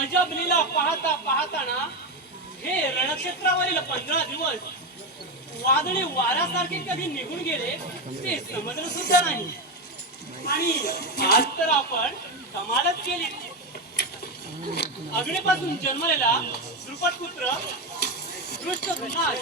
अजब लीला पाहता पाहताना हे रणक्षेत्रावरील 15 दिवस वादळी वाऱ्यासारखे कधी निघून गेले ते समजलं सुद्धा नाही. आणि आज तर आपण कमालच केली. अग्नीपासून जन्मलेला द्रुपद पुत्र दृष्ट घनाश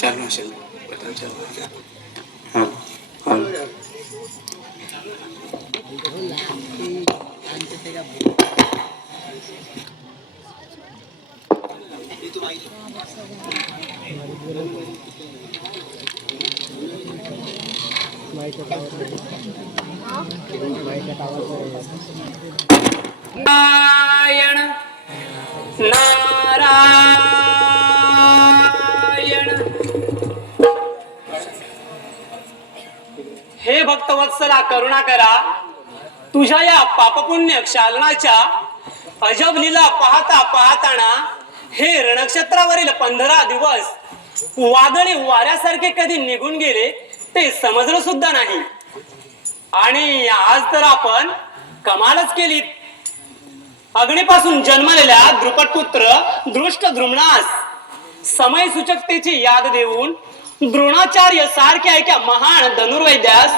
चालू असेल नारायण नारायण. हे भक्तवत्सला करुणा करा. तुझ्या या पापपुण्य क्षालनाच्या अजब लीला पाहता पाहताना हे रणक्षेत्रावरील 15 दिवस वादळी वाऱ्यासारखे कधी निघून गेले ते समजलं सुद्धा नाही. आणि आज तर आपण कमालच केली. अग्नीपासून जन्मलेल्या द्रुपदपुत्र दृष्ट द्रुम्नास समय सूचकतेची याद देऊन द्रोणाचार्य सारख्या एका महान धनुर्वैद्यास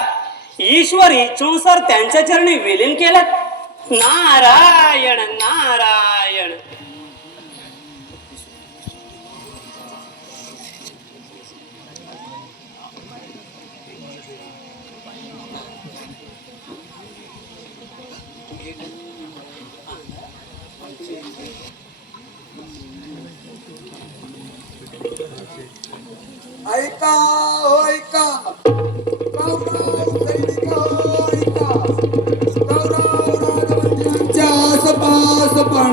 ईश्वरी चुणसर त्यांच्या चरणी विलीन केलं. नारायण नारायण. ऐका हो ऐका कौरव सैनिक हो ऐका. कौरव राजवंशाच्या सपास पण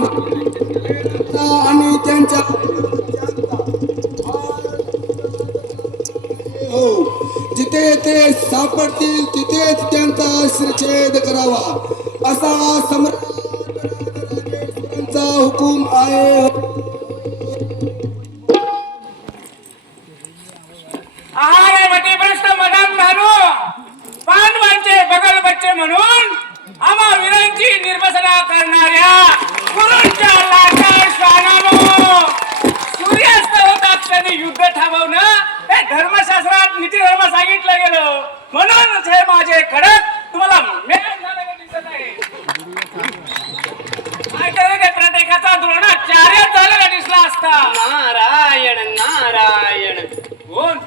शिरछेद करावा असा सम्राटांचा हुकूम आहे. आहारे मतिभ्रष्ट मदान घालू पांडवांचे बगल बच्चे म्हणून आम्हा वीरांची निर्वसना करणाऱ्या गुरूंच्या लाटा श्वानानो सूर्यास्त होता क्षणी युद्ध थांबवणं हे धर्मशास्त्रात नीतिधर्म सांगितलं गेलं. म्हणूनच हे माझे खडक तुम्हाला मेल झालेलं दिसत आहे. ते प्रत्येकाचा द्रोणाचार्य झालेला दिसला असता. नारायण नारायण. कोण?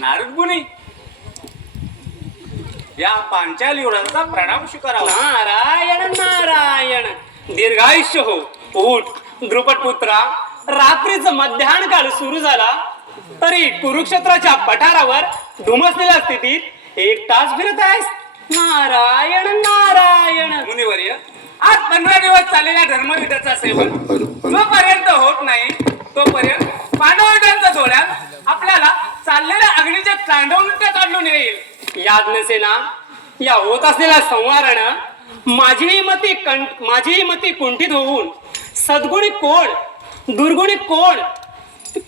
नारद मुनी या पांचाल युवराजाचा प्रणाम स्वीकारावा. नारायण नारायण. दीर्घायुष्य हो. उठ द्रुपदपुत्रा. रात्रीचं मध्याह्न काळ सुरू झाला तरी कुरुक्षेत्राच्या पठारावर धुमसलेल्या स्थितीत एक तास फिरत आहेस. नारायण नारायण. मुनिवर्य आज 15 दिवस चाललेल्या धर्मयुद्धाचा सेवन जोपर्यंत होत नाही तोपर्यंत पांडवांच्या डोळ्यात आपल्याला चाललेल्या अग्नीचे तांडव नृत्य काढून येईल. याज्ञसेना या होत असलेल्या संवारानं माझीही मती कुंठित होऊन सद्गुणी कोण दुर्गुणी कोण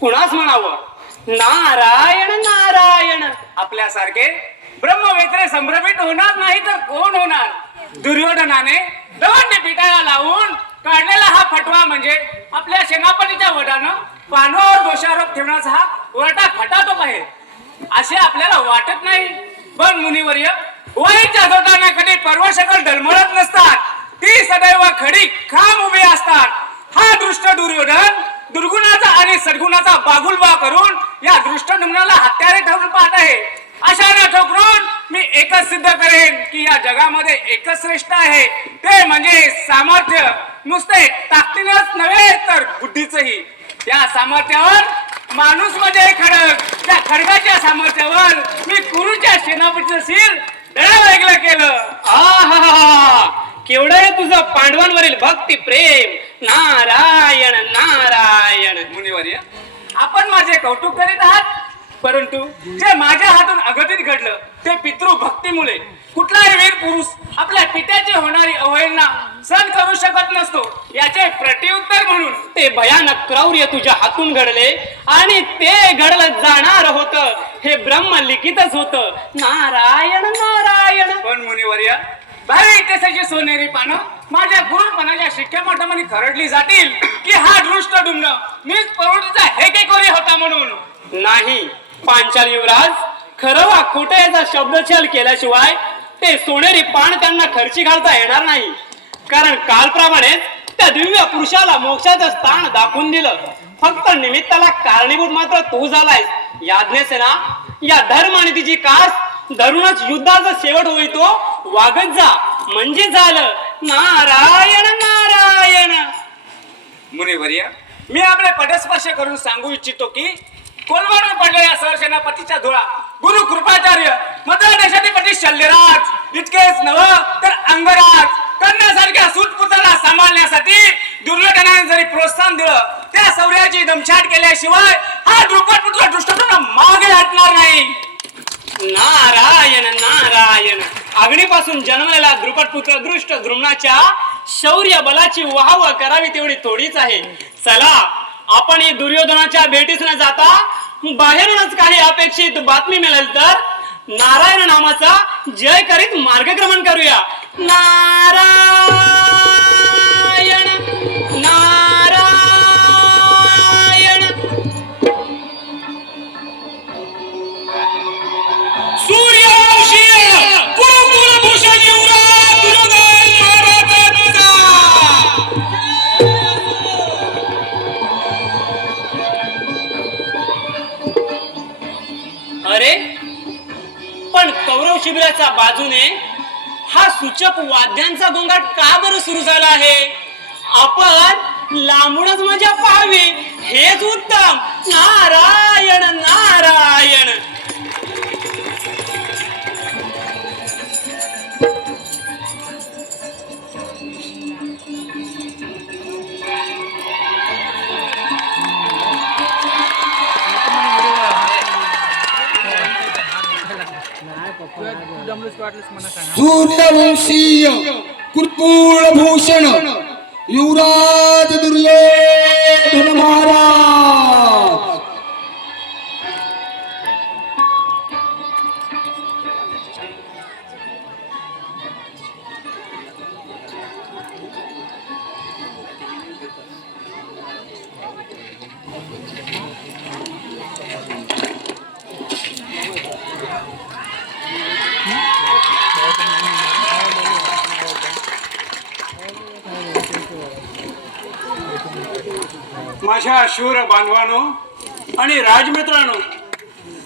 कुणास म्हणावं. नारायण नारायण. आपल्यासारखे ब्रह्मवेत्रे संभ्रमित होणार नाही तर कोण होणार. दुर्योधनाने दवंडी पिटाला लावून काढलेला हा फटवा म्हणजे आपल्या सेनापतीच्या वडानं पांडवावर दोषारोप ठेवण्याचा हा उलटा खटाटोप आहे असे आपल्याला वाटत नाही. पण मुनिवर्य वहीच्या जोटाने कधी पर्वशकल डलमळत नसतात. ती सदैव खडी खाम उभी असतात. हा दृष्ट दुर्योधन दुर्गुणाचा आणि सद्गुणाचा बागुलबा करून या दृष्टद्युम्नाला हत्यारे ठेवून पाहत आहे. अशाने ठोकरून मी एकच सिद्ध करेन की या जगामध्ये एकच श्रेष्ठ आहे ते म्हणजे सामर्थ्य. नुसते ताकदीनच नव्हे तर बुद्धीचंही. या सामर्थ्यावर माणूस म्हणजे खडक. त्या खडकाच्या सामर्थ्यावर मी कुरुच्या सेनापतीचं शिर वेगळं केलं. आहा केवढं आहे तुझं पांडवांवरील भक्ती प्रेम. नारायण नारायण. मुनिवर्य आपण माझे कौतुक करीत आहात परंतु जे माझ्या हातून अगतित घडलं ते पितृभक्तीमुळे. कुठलाही वीर पुरुष आपल्या पित्याची होणारी अवहेलना सहन करू शकत नसतो. याचे प्रत्युत्तर म्हणून ते भयानक क्रौर्य तुझ्या हातून घडले आणि ते घडलं जाणार होत. हे ब्रह्म लिखितच होत. नारायण नारायण. पण मुनिवर्य भावी इतिहासाची सोनेरी पानं माझ्या गुरुपणाच्या शिक्क्यामोठ्यामध्ये खरडली जातील की हा दृष्ट डुमन मीच प्रवृत्तीचा हेकेकोरी होता म्हणून. नाही पांचाल युवराज खरं वा खोटं याचा शब्दछल केल्याशिवाय ते सोनेरी पान त्यांना खर्ची घालता येणार नाही. कारण कालप्रमाणेच त्या दिव्य पुरुषाला मोक्षाचं स्थान दाखवून दिलं. फक्त निमित्ताला कारणीभूत मात्र तू झालायस. याज्ञसेना या धर्म आणि तिची कास धरूनच युद्धाचा शेवट होईतो वागत जा म्हणजे झालं. नारायण नारायण. मुनिवर्य मी आपले पटस्पर्श करून सांगू इच्छितो की कोलवाडून पडलेल्या सरसेनापतीच्या धुळा गुरु कृपाचार्य मद्र देशाधिपती शल्यराज इतकेच नव्ह तर अंगराज कन्यासारख्या सूतपुत्राला सांभाळण्यासाठी दुर्योधनाने जरी प्रोत्साहन दिलं त्या शौर्याची दमछाट केल्याशिवाय हा द्रुपदपुत्र दृष्टपूर्ण मागे हटणार नाही. नारायण नारायण. अग्नीपासून जन्मलेला द्रुपदपुत्र दृष्ट द्रुम्नाच्या शौर्य बलाची वाहवा करावी तेवढी थोडीच आहे. चला आपण ही दुर्योधनाच्या भेटीस न जाता बाहेरूनच काही अपेक्षित बातमी मिळेल तर नारायण नामाचा जय करीत मार्गक्रमण करूया. नारायण नारायण. सूर्यवंशी कुलभूषण युवराज दुर्योधन महाराजांचा. अरे पण कौरव शिबिराच्या बाजूने हा सूचक वाद्यांचा गोंगाट का बरं सुरू झाला आहे. आपण लांबूनच मजा पाहावी हेच उत्तम. नारायण नारायण. सूर्यवंशीय कुलभूषण युवराज दुर्योधन महाराज. माझ्या शूर बांधवानो आणि राजमित्रांनो,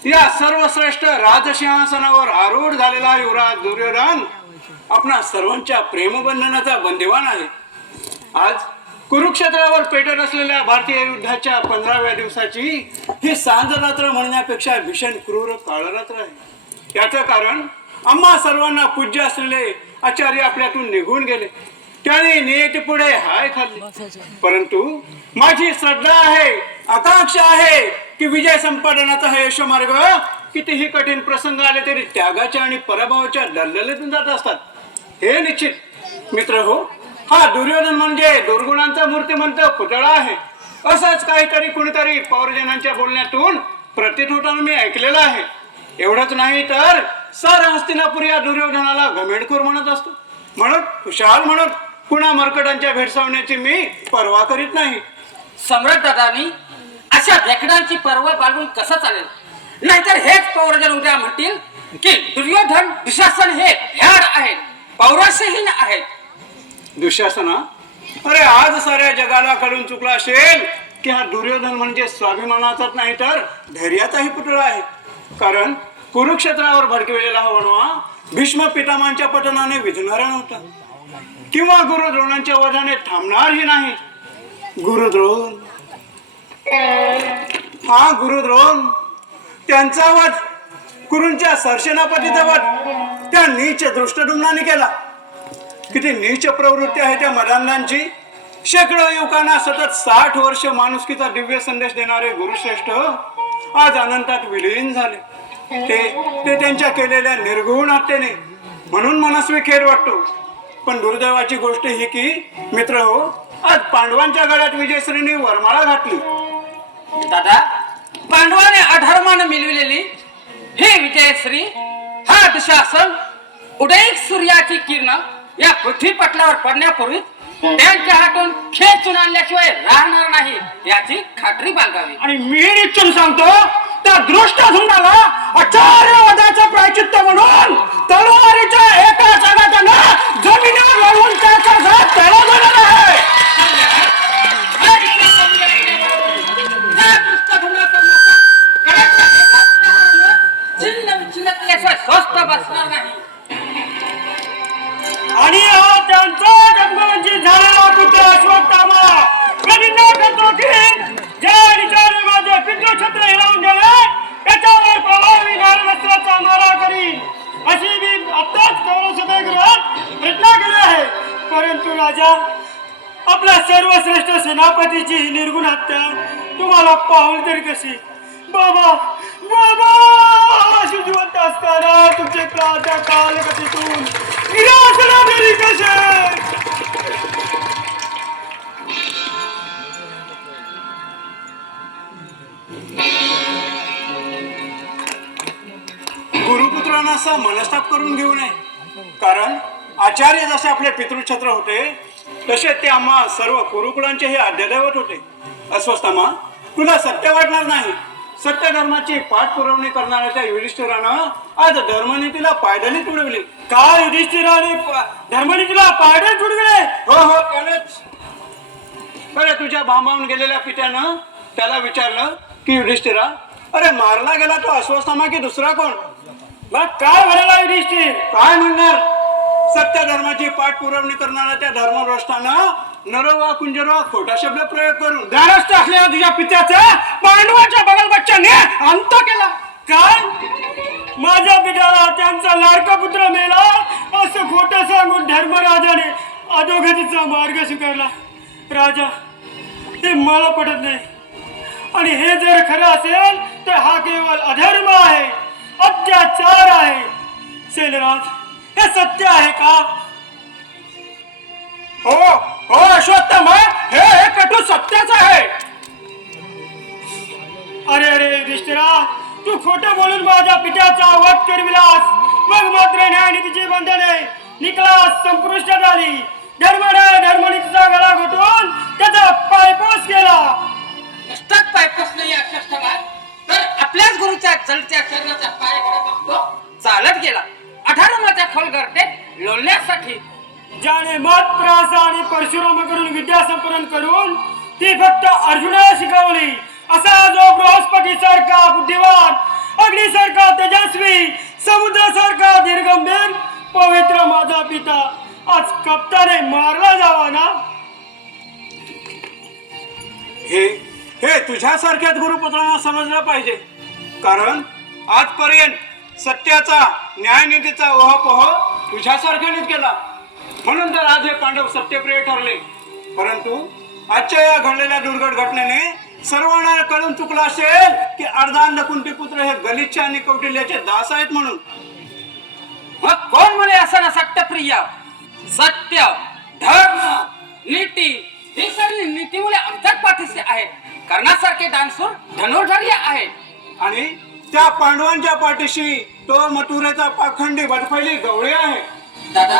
या सर्वश्रेष्ठ राजसिंहासनावर आरूढ झालेला युवराज दुर्योधन आपणा सर्वांच्या प्रेमबंधनाचा बंदिवान आहे. आज कुरुक्षेत्रावर पेटत असलेल्या भारतीय युद्धाच्या 15व्या दिवसाची ही सांज रात्र म्हणण्यापेक्षा भीषण क्रूर काळरात्र आहे. याचं कारण आम्हा सर्वांना पूज्य असलेले आचार्य आपल्यातून निघून गेले. त्याने नियती पुढे हाय खाल्ली. परंतु माझी श्रद्धा आहे, आकांक्षा आहे की विजय संपादनाचा हा यशोमार्ग कितीही कठीण प्रसंग आले तरी त्यागाच्या आणि पराभवाच्या दलदलीतून जात असतात. हे निश्चित मित्र हो, हा दुर्योधन म्हणजे दुर्गुणांचा मूर्तिमंत पुतळा आहे. असंच काहीतरी कुणीतरी पौरजनांच्या बोलण्यातून प्रतीत होताना मी ऐकलेलं आहे. एवढंच नाही तर सारा हस्तिनापूर या दुर्योधनाला घमेंडखोर म्हणत असतो. म्हणून खुशाल म्हणून पुन्हा मर्कटांच्या भेडसावण्याची मी पर्वा करीत नाही. सम्राट दादानी अशा भेकडांची पर्वा बाळगून कसं चालेल? नाहीतर हेच पौरजन उद्या म्हणतील की दुर्योधन दुःशासन हे भ्याड आहेत, पौरसहीन आहेत. दुःशासना, अरे आज साऱ्या जगाला कळून चुकला असेल की हा दुर्योधन म्हणजे स्वाभिमानाचाच नाही तर धैर्याचाही पुतळा आहे. कारण कुरुक्षेत्रावर भडकविलेला हा वणवा भीष्म पितामहांच्या पतनाने विझणारा नव्हता किंवा गुरुद्रोणांच्या वधाने थांबणारही नाही. गुरुद्रोण, हा गुरुद्रोण, त्यांचा वध, कुरूंच्या सरसेनापतीचा वध त्या नीच दृष्टदुम्नाने केला. किती नीच प्रवृत्ती आहे त्या मदांधांची. शेकडो युवकांना सतत 60 वर्ष माणुसकीचा दिव्य संदेश देणारे गुरुश्रेष्ठ आज अनंतात विलीन झाले. ते त्यांच्या केलेल्या निर्घुण हत्येने. म्हणून मनस्वी खेद वाटतो. पण दुर्दैवाची गोष्ट ही की मित्र हो, आज पांडवांच्या गळ्यात विजयश्रीने वरमाळा घातली. दादा, पांडवाने अधर्माने मिळविलेली ही विजयश्री, हा दुःशासन, उदयिक सूर्याची किरण या पृथ्वी पटलावर पडण्यापूर्वी त्यांच्या हातून खेचून आणल्याशिवाय राहणार नाही याची खात्री बाळगावी. आणि मी निश्चित सांगतो, त्या दृष्ट झुंडाला आचार्य वधाचं प्रायचित्त म्हणून तलवारीच्या एका आघातानं जमिनीवर लढवून त्याचा घात केला जाणार आहे. स्वस्त बसणार नाही. आणि हा त्यांचा जन्मवंचित झालेला पुत्र अश्वत्थामा प्रतिज्ञा करतो की ज्या निचारे माझे पितृछत्र हिरावून गेले त्याच्यावर प्रभावी नसल्याचा मारा करीन अशी मी आत्ताच कौरवसभेगृहात प्रतिज्ञा केली आहे. परंतु राजा, आपल्या सर्वश्रेष्ठ सेनापतीची ही निर्गुण हत्या तुम्हाला पाहून तरी कशी? बाबा बाबा, अशी जिवंत असताना तुमचे प्राच्या कालगतीतून निराशना तरी कसे? गुरुपुत्रांना असा मनस्ताप करून घेऊ नये. कारण आचार्य जसे आपले पितृछत्र होते तसे ते आम्हा सर्व कुरुकुळांचे हे आद्यदैवत होते. अस्वस्थामा, तुला सत्य वाटणार नाही. सत्य धर्माची पाठपुरवणी करणाऱ्या त्या युधिष्ठिरानं आज धर्मनीतीला पायदळी तुडवली. काय युधिष्ठिराने धर्मनीतीला पायदळी तुडविले? हो हो, त्यानेच. बरं, तुझ्या भांबावून गेलेल्या पित्यानं त्याला विचारलं की युधिष्ठिरा, अरे मारला गेला तो अस्वस्थामा की दुसरा कोण? मग काय म्हणाला युधिष्ठिर? काय म्हणणार? सत्य धर्माची पाठपुरवणी करणाऱ्या त्या धर्मभ्रष्टानं नरवा कुंजरवा खोटा शब्द प्रयोग करून गारस्ट असलेल्या तुझ्या पित्याचा पांडवाच्या बगल बच्चाने अंत केला. काय? माझ्या पित्याला त्यांचा लाडका पुत्र मेला असं खोटं सांगून धर्मराजाने अधोगतीचा मार्ग स्वीकारला. राजा, हे मला पटत नाही. आणि हे जर खरं असेल तर हा केवळ अधर्म आहे, अत्याचार आहे. शैलराज, हे सत्य आहे का? हो हो अश्वत्थामा, हे कटू सत्यच आहे. अरे अरे युधिष्ठिरा, तू खोटं बोलून माझ्या पित्याचा वध करविलास. मग मात्र न्यायनीतीची बंधने निकलास संपुष्टात आली. धर्माने धर्मनीतीचा गळा घोटून त्याचा पायपोस केला. नुसताच पायपोस नाही अक्षष्टमा, तर आपल्याच गुरुच्या जलच्या शरीराचा पाय घडत असतो चालत गेला 18 माच्या खोल गर्दे लोळण्यासाठी. ज्याने मत प्रास आणि परशुरामाकडून विद्या संपन्न करून ती फक्त अर्जुनाला शिकवली, असा जो बृहस्पती सारखा बुद्धिवान, अग्नी सारखा तेजस्वी, समुद्र सारखा दीर्घंभीर पवित्र माझा पिता आज कप्ताने मारला जावा ना. हे तुझ्यासारख्याच गुरुपुत्रांना समजलं पाहिजे. कारण आजपर्यंत सत्याचा न्यायनीतीचा ओहापोह तुझ्यासारख्यानेच केला. म्हणून तर आज हे पांडव सत्यप्रिय ठरले. परंतु आजच्या या घडलेल्या दुर्घट घटनेने सर्वांना कळून चुकलं असेल की अर्धांध कुंतीपुत्र हे गलिच्छ आणि कौटिल्याचे दास आहेत म्हणून. मग कोण म्हणे असं ना सत्यप्रिय? सत्य, धर्म, नीती ही सगळी नीतीमुळे आमच्याच पाठीशी आहे. कर्णासारखे दानसूर धनुर्धारी आहेत. आणि त्या पांडवांच्या पाठीशी तो मथुरेचा पाखंडी बर्फैली गवळी आहे. दादा,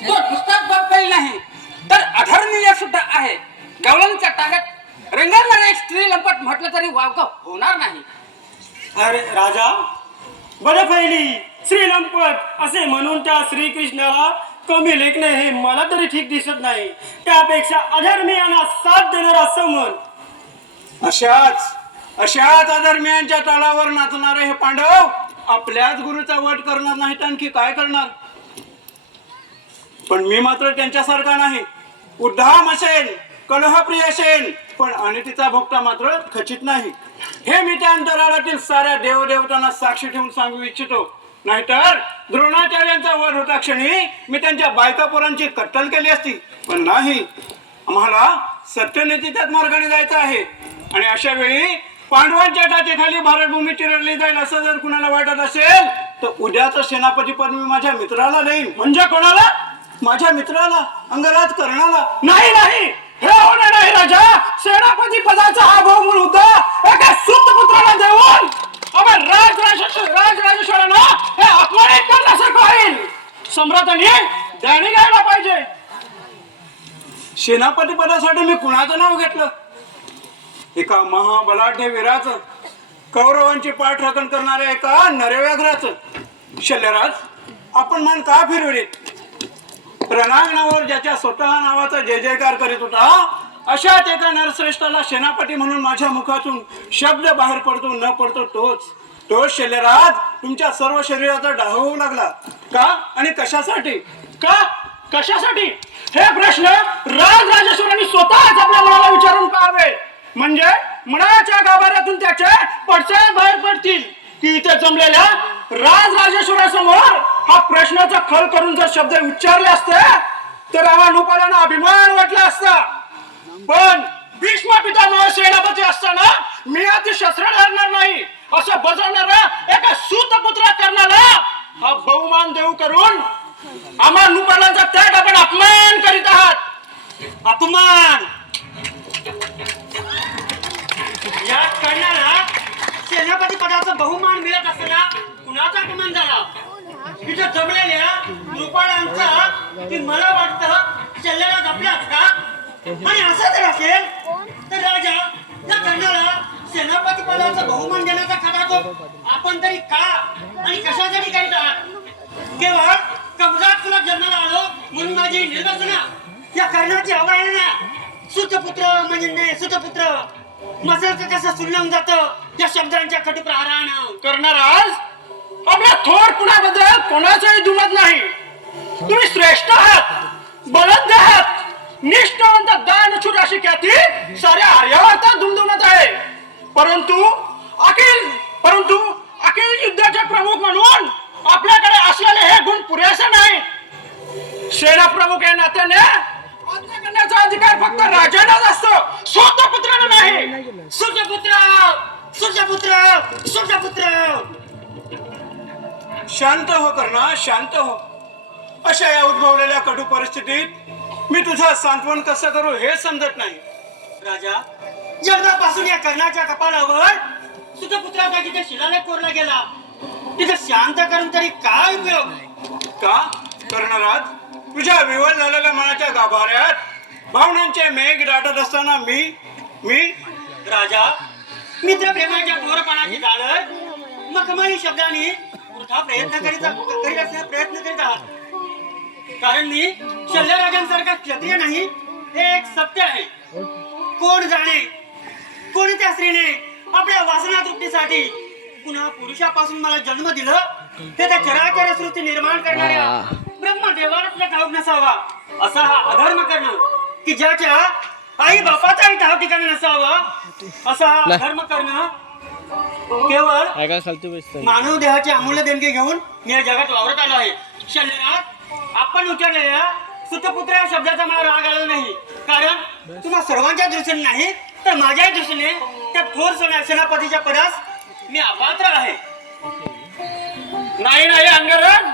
तो नुसताच बघता नाही तर अधर्मीय सुद्धा आहे. गवळणच्या टांगत रंगारणारे एक स्त्री लंपट म्हटलं तरी वावगं होणार नाही. अरे राजा, बर्फैली, श्रीलंपट असे म्हणून त्या श्रीकृष्णाला कमी लेखणे हे मला तरी ठीक दिसत नाही. त्यापेक्षा अधर्मीयांना साथ देणारा समन. अशाच अधर्मियांच्या तळावर नाचणारे हे पांडव आपल्याच गुरुचा वध करणार नाहीत, आणखी काय करणार? पण मी मात्र त्यांच्यासारखा नाही. उद्धाम असेल, कलहप्रिय असेल, पण अनितीचा भोगता मात्र खचित नाही. हे मी त्या अंतराळातील साऱ्या देवदेवतांना साक्षी ठेवून सांगू इच्छितो. नाहीतर द्रोणाचार्यांचा वध होता क्षणी मी त्यांच्या बायकापोरांची कत्तल केली असती. पण नाही, आम्हाला सत्यनीतीच्याच मार्गाने जायचं आहे. आणि अशा वेळी पांडवांच्या टाचेखाली भारतभूमी चिरडली जाईल असं जर कुणाला वाटत असेल तर उद्याच सेनापती पद मी माझ्या मित्राला देईन. म्हणजे कोणाला? माझ्या मित्राला, अंगराज कर्णाला. नाही नाही, हे होणार नाही राजा. सेनापती पदाचा हा बहुमूल होता एका सुतपुत्राला देऊन राजराजेश्वरांना हे अपमानित करण्यासारखं होईल. सम्राटांनी ध्यानी घ्यायला पाहिजे. सेनापती पदासाठी मी कुणाचं नाव घेतलं? एका महाबलाढ्य वीराचं, कौरवांची पाठराखण करणाऱ्या एका नरव्याघ्राचं. शल्यराज, आपण मान का फिरवलीत? रणांगणावर ज्याच्या स्वतः नावाचा जय जयकार करीत होता अशाच एका नरश्रेष्ठाला सेनापती म्हणून माझ्या मुखातून शब्द बाहेर पडतो न पडतो तोच शल्यराज तुमच्या सर्व शरीराचा डाह होऊ लागला. का आणि कशासाठी? कशासाठी हे प्रश्न राजराजेश्वरांनी स्वतःच आपल्या मनाला विचारून पाहावे. म्हणजे मनाच्या गाभाऱ्यातून त्याचे पडसाद बाहेर पडतील की इथे जमलेल्या राजराजेश्वरासमोर हा प्रश्नाचा खल करून जर शब्द उच्चारले असते तर आम्हा लोकांना अभिमान वाटला असता. पण भीष्म पितामह सेनापती असताना मी आधी शस्त्र धरणार नाही असं बजावणारा एका सूतपुत्र कर्णाला हा बहुमान देऊ करून आम्हा लोकांचा त्याग आपण अपमान करीत आहात. अपमान या कर्णाला सेनापती पदाचा बहुमान मिळत असताना कुणाचा अपमान झाला? तिथे जमलेल्या रुपाळांचा की मला वाटतं शल्यराज आपलाच का? आणि असं जर असेल तर राजा या कर्णाला सेनापती पदाचा बहुमान देण्याचा खटाटोप आपण तरी का आणि कशासाठी करीत आहात? केवळ कब्जात तुला जन्माला आलो म्हणून माझी निर्वाचना या कर्णाची अवहेलना. सुतपुत्र म्हणजे सुतपुत्र मसरचं कसं सुलंग जातं या शब्दांच्या कटू प्रहारानं. करणाराज, आपल्या थोर कुणाबद्दल कोणाचंही दुमत नाही. तुम्ही श्रेष्ठ आहात, बलद आहात, निष्ठावंत दानशूर अशी ख्याती साऱ्या आर्यावर्तात दुमदुमत आहे. परंतु अखिल युद्धाचे प्रमुख म्हणून आपल्याकडे असलेले हे गुण पुरेसे नाही. सेना प्रमुख या नात्याने हत्या करण्याचा अधिकार फक्त राजालाच असतो, सूतपुत्राला नाही. सूर्यपुत्र शांत हो कर्णा, शांत हो. अशा या उद्भवलेल्या कटू परिस्थितीत मी तुझं सांत्वन कसं करू हे समजत नाही. राजा, जन्मापासून या कर्णाच्या कपाळावर सुतपुत्राचा जिथे शिलालेख कोरला गेला तिथे शांत करून तरी काय उपयोग? का कर्णराज, तुझ्या विवल झालेल्या मनाच्या गाभाऱ्यात भावनांचे मेघ दाटत असताना मी राजा, मित्रप्रेमाच्या थोरपणाची जाळं मखमली शब्दांनी वृथा प्रयत्न करीत आहात. कारण मी शल्यराजांसारखा क्षत्रिय नाही हे एक सत्य आहे. कोण जाणे कोणत्या स्त्रीने आपल्या वासना तृप्तीसाठी पुन्हा पुरुषापासून मला जन्म दिलं ते त्या चराचर सृष्टी निर्माण करणाऱ्या ब्रह्मदेवाला तुला ठाऊक नसावा. असा हा अधर्म करणं की ज्याच्या आई बापाचाही ठाव ठिकाणी नसावा असा हा अधर्म करणं केवळ मानव देहाची अमूल्य देणगी घेऊन मी या जगात वावरत आलो आहे. शल्यराज, आपण उच्चारलेल्या सुतपुत्र या शब्दाचा मला राग आला नाही. कारण तुम्हा सर्वांच्या दृष्टीने नाही तर माझ्याही दृष्टीने त्या थोर सेनापतीच्या पदास मी अपात्र आहे. नाही अंगराज,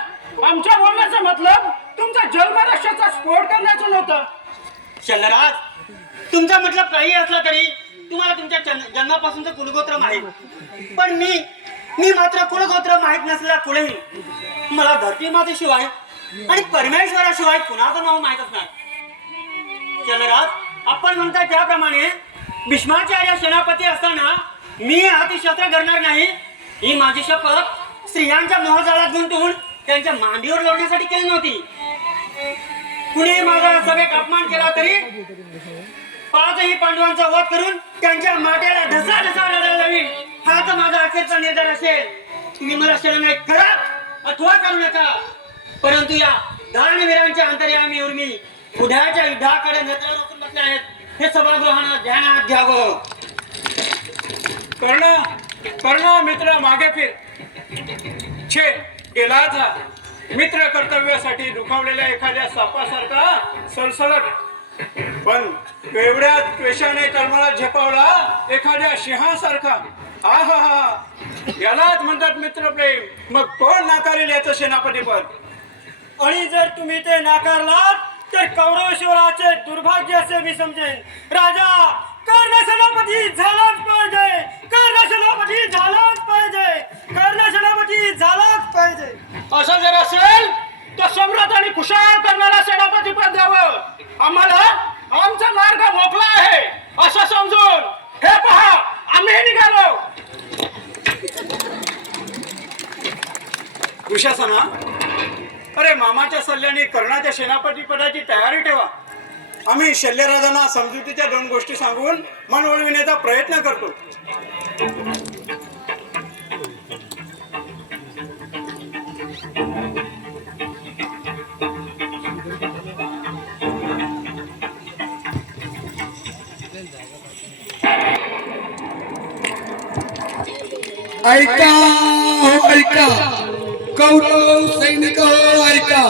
आमच्या बोलण्याचा मतलब तुमचा जन्मरक्षाचा स्फोट करण्याचं नव्हतं. शल्यराज, तुमचा मतलब काही असला तरी तुम्हाला तुमच्या जन्मापासूनचं कुलगोत्र माहीत. पण मी मात्र कुलगोत्र माहीत नसलेला कुलही मला धरती मातेशिवाय आणि परमेश्वराशिवाय कुणाचं नाव माहीत असणार. शल्यराज, आपण म्हणता त्याप्रमाणे भीष्माचार्य सेनापती असताना मी हाती शस्त्र धरणार नाही ही माझी शपथ स्त्रियांच्या मोहजाळात गुंतवून त्यांच्या मांडीवर लावण्यासाठी केली नव्हती. कुणी माझा सभेत अपमान केला तरी पाचही पांडवांचा वध करून त्यांच्या माट्याला ढसा रडायला हाच माझा अखेरचा निर्धार असेल. तुम्ही मला शरण करा अथवा करू नका, परंतु या दानवीरांच्या अंतर्यामी उर्मी उद्याच्या युद्धाकडे नजर रोखून बसले आहेत हे सभागृहानं ध्यानात घ्यावं. कर्ण मित्र मागे फिर. छे गेलाच हा. मित्र कर्तव्यासाठी दुखावलेल्या एखाद्या सापासारखा सलसलत, पण एवढ्या द्वेषाने तळमळात झेपावला एखाद्या सिंहासारखा. आहा, यालाच म्हणतात मित्रप्रेम. मग कोण नाकारेल याचं सेनापतीपद? आणि जर तुम्ही ते नाकारलात तर कौरवेश्वराचे दुर्भाग्य असे मी समजेन. राजा, कर्ण सेनापती झालाच पाहिजे, कर्ण सेनापती झालाच पाहिजे, कर्ण सेनापती झालाच पाहिजे. असं जर असेल तर सम्राट आणि कुशाल करणारा सेनापती पद द्यावं. आम्हाला आमचा मार्ग मोकळा आहे असं समजून हे पहा आम्ही निघालो. दुशासना, अरे मामाच्या सल्ल्याने कर्णाच्या सेनापती पदाची तयारी ठेवा. आम्ही शल्यराजांना समजुतीच्या 2 गोष्टी सांगून मन वळविण्याचा प्रयत्न करतो. ऐका हो ऐका, कौरव सैनिक हो ऐका.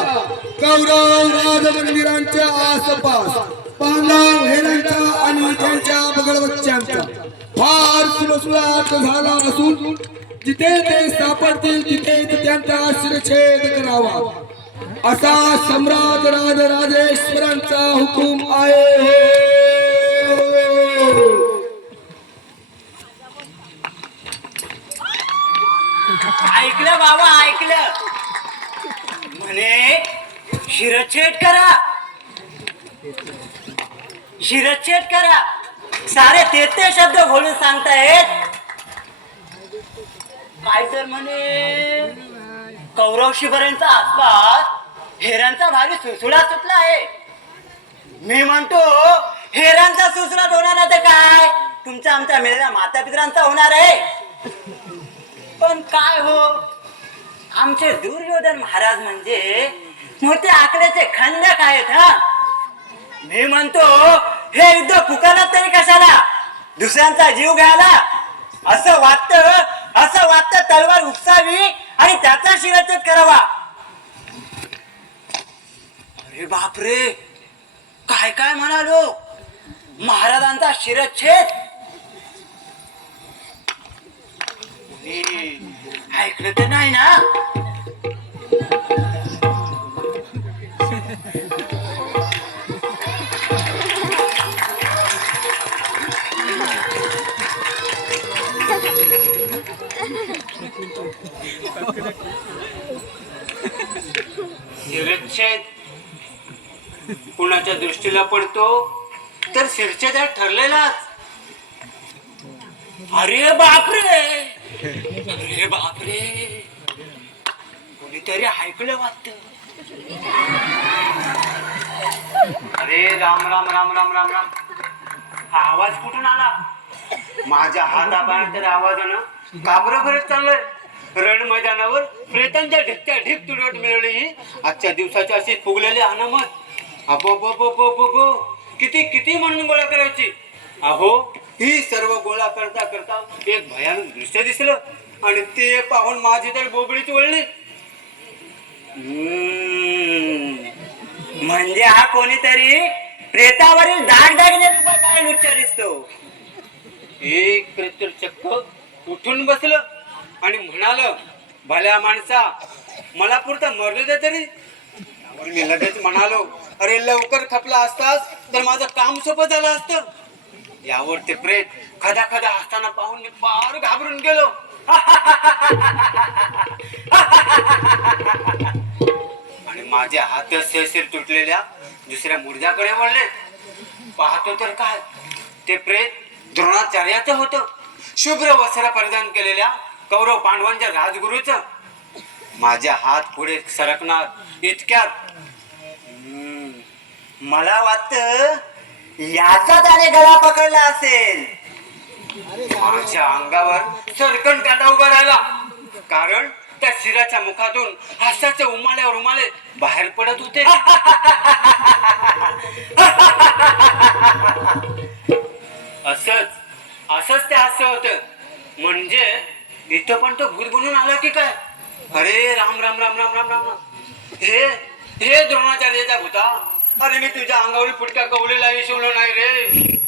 कौरव राजमंदिरांच्या आसपास पांडव हेरांचा आणि त्यांच्या बगळबच्च्यांचा फार सुलसुलाट झाला असून जिथे ते सापडतील तिथे त्यांचा शिरछेद करावा असा सम्राट राजराजेश्वरांचा हुकूम आहे. ऐकलं बाबा, ऐकलं. म्हणे शिरच्छेद करा, शिरच्छेद करा. सारे ते शब्द बोलून सांगतायत. काय तर म्हणे कौरव शिबिरांचा आसपास हेरांचा भारी सुसुडा सुटला आहे. मी म्हणतो हेरांचा सुसुडा होणार तर काय तुमचा आमच्या मेलेल्या माता पितरांचा होणार आहे. पण काय हो, आमचे दुर्योधन महाराज म्हणजे मोठे आकड्याचे खंडक आहेत. हा, मी म्हणतो हे युद्ध पुकारत तरी कशाला, दुसऱ्यांचा जीव घ्यायला. असं वाटतं तलवार उपसावी आणि त्याचा शिरच्छेद करावा. अरे बापरे, काय काय म्हणालो, महाराजांचा शिरच्छेद. ऐकलं तर नाही ना? शिरच्छेद कुणाच्या दृष्टीला पडतो तर शिरच्छेद हा ठरलेलाच. अरे बापरे, अरे बापरे, कोणीतरी ऐकलं वाटत. अरे राम राम राम राम राम राम, हा आवाज कुठून आला? माझ्या हाताबाहेर तर आवाजानं काबरं भरत चाललंय. रण मैदानावर प्रेतांच्या ढिकत्या ढिक तुडवट मिळवली ही आजच्या दिवसाची अशी फुगलेली अनामत. अबो किती किती म्हणून गोळा करायची. अहो ही सर्व गोळा करता करता एक भयानक दृश्य दिसलं आणि ते पाहून माझी तर बोबडीच वळली. म्हणजे हा कोणीतरी प्रेतावरील दागदागिने रूपात उच्चार दिसतो. एक प्रेत चक्क उठून बसलं आणि म्हणाल, भल्या माणसा मला पुरतं मरलं दे तरी. मी लगेच म्हणालो, अरे लवकर खपला असतास तर माझं काम सोपं झालं असतं. यावर ते प्रेत खदा खदा असताना पाहून मी फार घाबरून गेलो. आणि माझ्या हात सहसीर तुटलेल्या दुसऱ्या मुर्द्याकडे वळले. पाहतो तर काय, ते प्रेत द्रोणाचार्याचं होतं. शुभ्र वस्त्र परिधान केलेल्या कौरव पांडवांच्या राजगुरूचं. माझ्या हात पुढे सरकणार इतक्यात मला वाटत याचा त्याने गळा पकडला असेल. माझ्या अंगावर सरकन काटा उभा राहिला, कारण त्या शिराच्या मुखातून हास्याचे उमाल्यावर उमाले बाहेर पडत होते. असंच ते हास्य होतं. म्हणजे इथं पण तो भूत बनून आला की काय. अरे राम राम राम राम राम राम, हे द्रोणाचार्याचा भूता. अरे मी तुझ्या अंगावर फुटका कवलेला शिवलो नाही रे.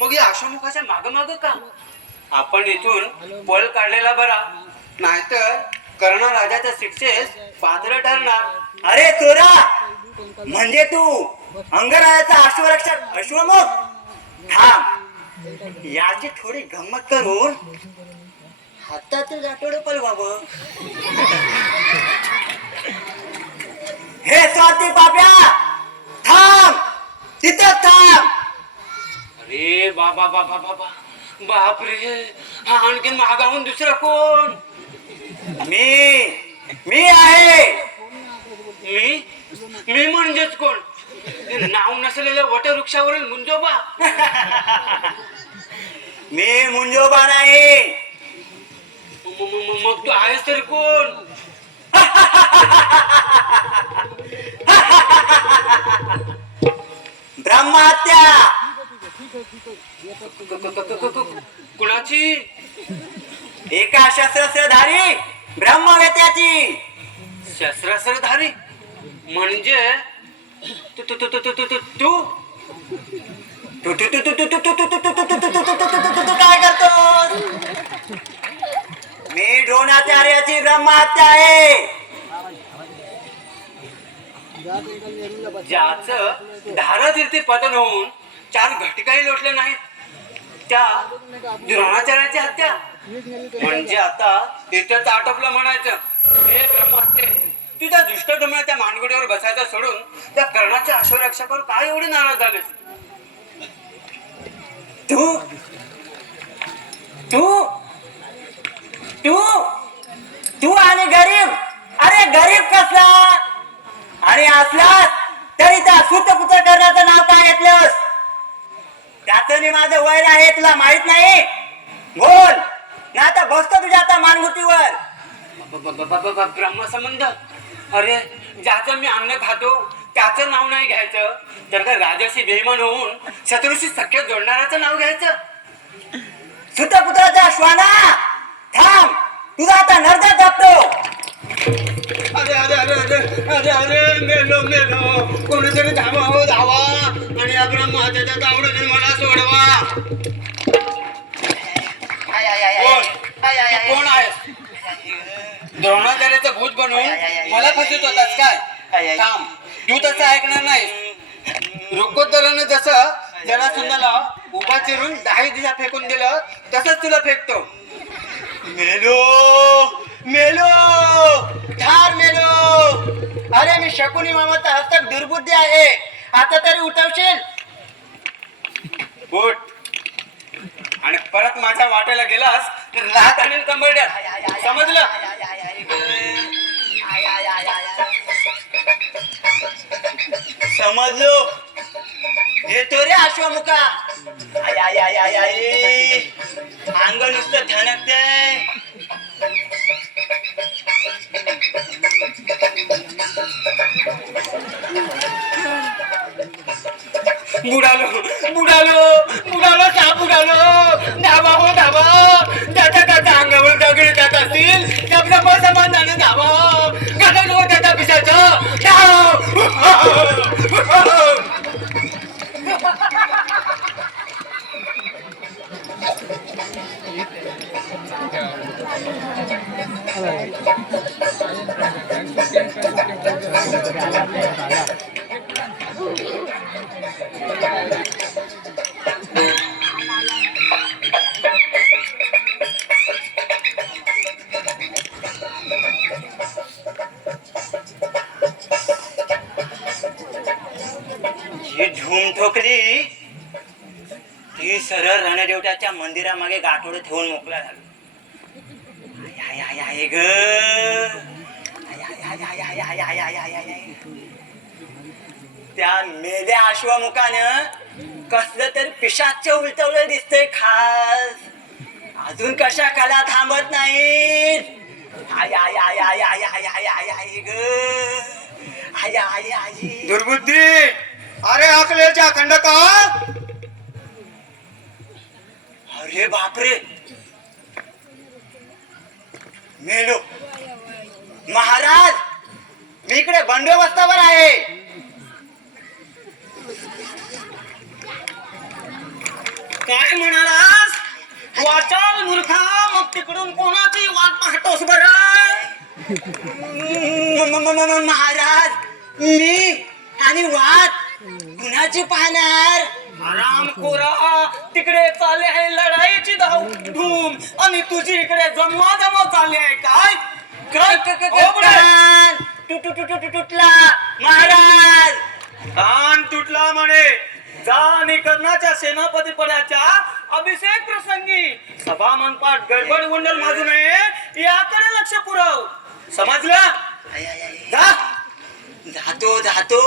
मग या अशोमुखाच्या माग माग का? आपण इथून पळ काढलेला बरा, नाहीतर कर्ण राजाच्या शिक्षेस पात्र ठरणार. अरे चोरा, म्हणजे तू अंगरायाचा अश्वरक्षक अश्वमुख. थांब, याची थोडी गंमत करून हातातील गाठोडं पळवावं. हे स्वार्थी पाप्या, थांब, तिथंच थांब. अरे बाबा बाबा बाबा बापरे, हा आणखीन मागाहून दुसरा कोण? मी आहे. मी म्हणजेच कोण? नाव नसलेल्या वटवृक्षावरील मुंजोबा. मी मुंजोबा नाही. मग तू आहेस तरी कोण? ब्रह्महत्या. कुणाची? एका शस्त्रधारी ब्रह्मवेत्याची. शस्त्रास्त्रधारी म्हणजे तू तू तू तू तू तू तू तू काय करतोस? मी द्रोणाचार्याची ब्रह्महत्या आहे. ज्याचं धारातीर्थी पतन होऊन 4 घटकाही लोटले नाहीत, त्या द्रोणाचार्याची हत्या. म्हणजे आता इथंच आटोपलं म्हणायचं. हे ब्रह्महत्ये, तू त्या दुष्टडोमाच्या मानगुडीवर बसायचं सोडून त्या कर्णाच्या अश्वरक्षकावर काय एवढी नाराज झालेस? तू तू तू तू आणि गरीब. अरे गरीब कसला आणि असलास तरी त्या सुतपुत्र करण्याचं नाव काय घेतलंस? त्याचं माझं वय आहे तुला माहित नाही? बोल, ना तर बसतो तुझ्या आता मानगुटीवर. ब्रह्मसंबंध? अरे ज्याचं मी अन्न खातो त्याचं नाव नाही घ्यायचं, तर का राजाशी बेईमान होऊन शत्रूशी सख्य जोडणाऱ्याचं नाव घ्यायचं? सुतपुत्राच्या श्वाना, थांब, तुझा आता नरदर जपतो. अरे अरे अरे अरे अरे अरे मेलो मेलो, कोणीतरी धावा धावा आणि या ब्रह्महत्याच्या तावडीने मला सोडवा. कोण आहेस? द्रोणाचार्याचं भूत बनवून मला फसवत होतास काय? थांब, तू तसं ऐकणार नाही. रुकोदरानं जसं जरासंधाला उभा चिरून 10 दिशा फेकून दिलं तसंच तुला फेकतो. मेलो मेलो ठार मेलो. अरे मी शकुनी मामाचा हस्तक दुर्बुद्धी आहे. आता तरी उठवशील? उठ. आणि परत माझ्या वाटेला गेलास तर लात आणील कंबरड्यात, समजलं? समजलो. येतो रे अश्वमुखा. आय आय आय आय आय अंग नुसतं ठणकतंय. बुडालो बुडालो बुडालो साप बुडालो. धावा हो धावा. त्याच्या त्याच्या अंगावर दगड टाक असतील त्या समाधान धावा. कसं लो त्याच्या पिसाचं ही धूम ठोकली ती सरळ रणदेवताच्या मंदिरामागे गाठोडे ठेवून मोकळा झालो. आय आय आय आय ग. आय आय आय आय आय आय आय आय आय. त्या मेल्या अश्वमुखानं कसलं तरी पिशाच्च उलटवलं दिसतंय खास. अजून कशा कला थांबत नाहीत. आय आय आय आय आय आय आय आय आय ग. आय आय आय. दुर्बुद्धी. अरे अकलेच्या खंडका. अरे बापरे मेलो. महाराज मी इकडे बंदोबस्तावर आहे. काय म्हणालास? वाचाल मूर्खा, मग तिकडून कोणाची वाट पाहतोस बरं? महाराज मी आणि वाट कुणाची पाहणार? आरामखोरा, तिकडे चालले आहे लढाईची धूम आणि तुझी इकडे जमवा चालली आहे काय? कान तुटला महाराज. कान तुटला म्हणे. जा आणि कर्णाच्या सेनापती पदाच्या अभिषेक प्रसंगी सभा मनपाट गडबड गुंडल माजू नये याकडे लक्ष पुरव. समजलं? जा. जातो जातो.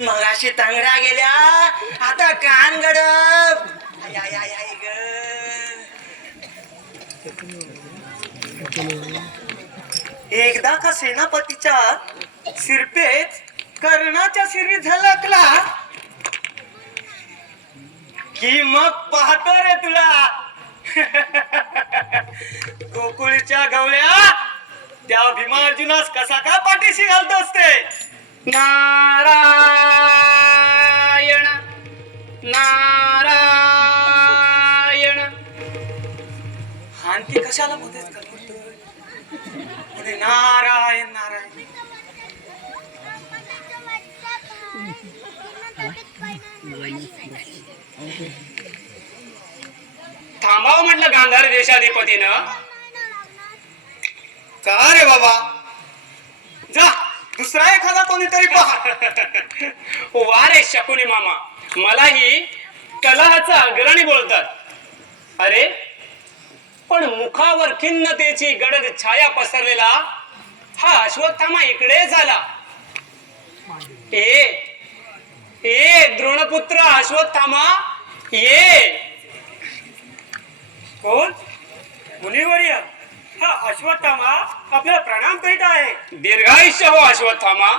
मगाशी तंगड्या गेल्या आता कान गडप. आय आय आय आय ग. एकदा का सेनापतीच्या शिरपेच कर्णाच्या शिरी झलकला की मग पाहतो रे तुला. गोकुळीच्या गवळ्या त्या भीमार्जुनास कसा का पाठीशी घालतो असते. नारायण नारायण. आणखी कशाला मदत करतो नारायण नारायण. थांबावं म्हटलं गांधार देशाधिपतीनं. का रे बाबा. जा दुसरा एखादा कोणीतरी पहा. वा रे शकुनी मामा, मलाही कलहाचा अग्रणी बोलतात. अरे पण मुखावर खिन्नतेची गडद छाया पसरलेला हा अश्वत्थामा इकडे झाला. ए द्रोणपुत्र अश्वत्थामा ये. कोण? मुनिवर्य, हा अश्वत्थामा आपल्याला प्रणाम करीत आहे. दीर्घायुष्य हो अश्वत्थामा.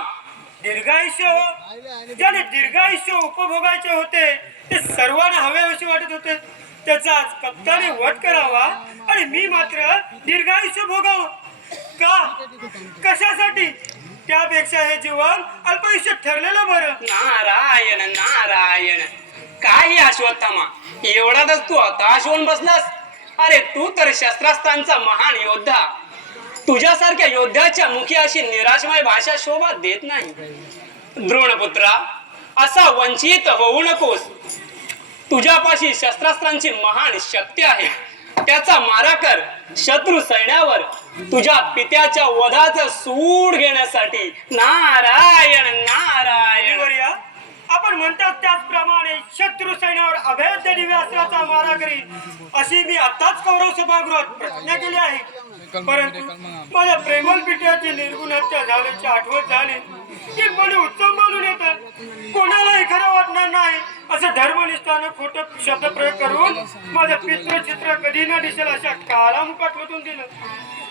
दीर्घायुष्य हो. ज्याने दीर्घायुष्य उपभोगायचे होते ते सर्वांना हवेविषयी वाटत होते. त्याचाच कप्ताने वध करावा आणि मी मात्र दीर्घायुष्य भोगावं का? कशासाठी? त्यापेक्षा हे जीवन अल्पायुष्य ठरलेलं बरं. नारायण नारायण. काही अश्वत्थामा, एवढाच तू हताश होऊन बसलास? अरे तू तर शस्त्रास्त्रांचा महान योद्धा. तुझ्यासारख्या योद्ध्याच्या मुखी अशी निराशमय भाषा शोभा देत नाही. द्रोणपुत्रा, असा वंचित होऊ नकोस. तुझ्यापाशी शस्त्रास्त्रांची महान शक्ती आहे. त्याचा मारा कर शत्रू सैन्यावर. तुझ्या पित्याच्या वधाचं सूड घेण्यासाठी. नारायण नारायण. वर्या, आपण म्हणतात त्याचप्रमाणे शत्रू सैन्यावर अभेद्य दिव्य अस्त्राचा मारा करी अशी मी आताच कौरव सभागृहात प्रतिज्ञा केली आहे. परंतु माझ्या प्रेमल पित्याची निर्गुण हत्या झाल्याची आठवण झाली की मला उत्तम बोलून येतं. कोणालाही खरं वाटणार नाही असं धर्मनिष्ठानं खोटं शब्दप्रयोग करून माझं पितृचित्र कधी न दिसेल अशा काळामुखात ओतून दिलं.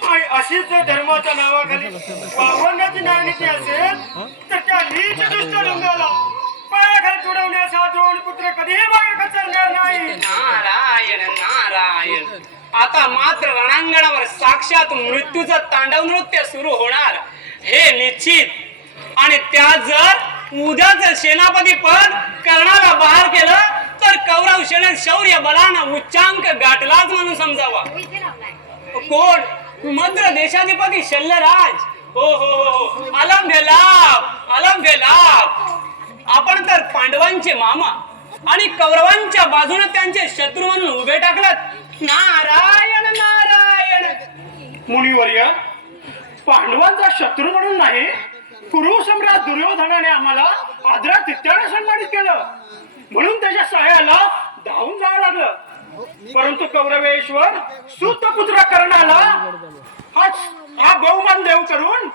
आणि अशीच जर धर्माच्या नावाखाली वावरण्याची नाणीती असेल तर त्या नीच दुष्ट रंगाला पायाखाली तुडवण्यास हा द्रोणपुत्र कधीही मागे कचरणार नाही. नारायण नारायण. आता मात्र रणांगणावर साक्षात मृत्यूचं तांडव नृत्य सुरू होणार हे निश्चित. आणि त्यात जर उद्याच सेनापती पद कर्णाला बहार केलं तर कौरव सेनेत शौर्य बलानं उच्चांक गाठलाच म्हणून समजावा. कोण? मद्र देशाधिपती शल्यराज. हो हो हो, अलंभ्य लाभ, अलंभ्य लाभ. आपण तर पांडवांचे मामा आणि कौरवांच्या बाजूने त्यांचे शत्रू म्हणून उभे टाकलात. नारायण नारायण. मुनिवर्य, पांडवांचा शत्रू म्हणून नाही, कुरु सम्राट दुर्योधनाने आम्हाला आदरातिथ्याने सन्मानित केलं म्हणून त्याच्या सहाय्याला धावून जावं लागलं. परंतु कौरवेश्वर सुतपुत्र कर्णाला हा बहुमान देव करून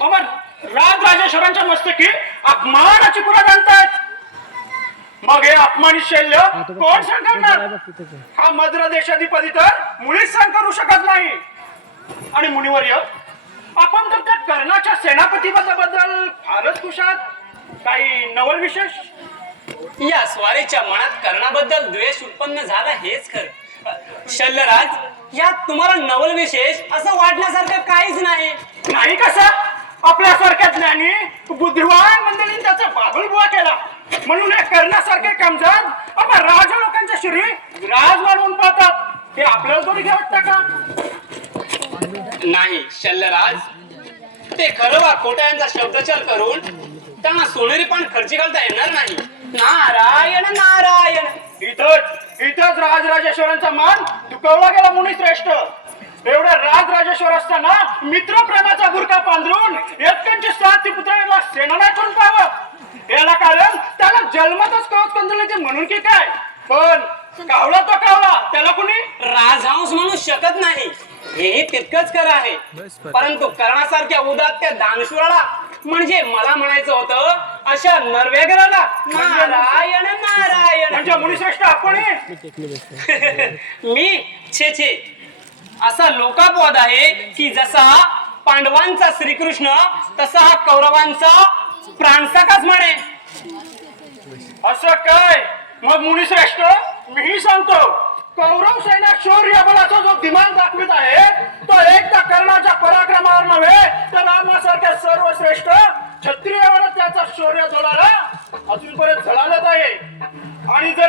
अमर राजराजेश्वरांच्या मस्तकी अपमानाची पुरा जाणतायत. मग हे अपमानित शल्य कोण सहन करणार? हा मद्र देशाधिपती तर मुळीच सहन करू शकत नाही. आणि मुनिवर्य, आपण तर त्या कर्णाच्या सेनापतीबद्दल फारच खुशात. काही नवल विशेष? या स्वारीच्या मनात कर्णाबद्दल द्वेष उत्पन्न झाला हेच खरं. शल्यराज, यात तुम्हाला नवल विशेष असं वाटण्यासारखं काहीच नाही. नाही कसं? आपल्यासारख्या ज्ञानी बुद्धिवान मंडळींनी त्याचा बाबुलबुवा केला म्हणून हे कर्णासारखे कमजात आपण राजा लोकांच्या शिरी राज वाढवून पाहतात. हे आपल्याला थोडी घ्या वाटतं का? नाही शल्यराज, ते खरं वा खोटा यांचा शब्दचार करून त्यांना सोनेरी पान खर्ची घालता येणार नाही. नारायण नारायण. इथंच राजराजेश्वरांचा मान दुखावला गेला मुनी श्रेष्ठ. एवढा राजराजेश्वर असताना मित्र प्रेमाचा बुरका पांघरून एकट्यांची 7 पुत्रांना सेनानायक करून पाहावं. याला कारण त्याला जन्मातच कवच कंदुल्याचे म्हणून की काय? पण कावला तो कावला, त्याला कुणी राजहंस म्हणू शकत नाही हेही तितकंच खरं आहे. परंतु कर्णासारख्या उदात्त दानशूराला म्हणजे मला म्हणायचं होतं अशा नरवेगराला नारायण नारायण. म्हणजे मुनिश्रेष्ठ आपण मी छे छे असा लोकापवाद आहे की जसा पांडवांचा श्रीकृष्ण तसा हा कौरवांचा प्राणसखाच म्हणे. असं काय? मग मुनिश्रेष्ठ, मीही सांगतो, कौरव सैन्यात शौर्य बलाचा जो दिमाग दाखवित आहे तो एकदा कर्णाच्या पराक्रमावर नव्हे तर रामासारख्या सर्वश्रेष्ठ क्षत्रियावर त्याचा शौर्य जोडाला अजूनपर्यंत झळालत आहे. आणि जर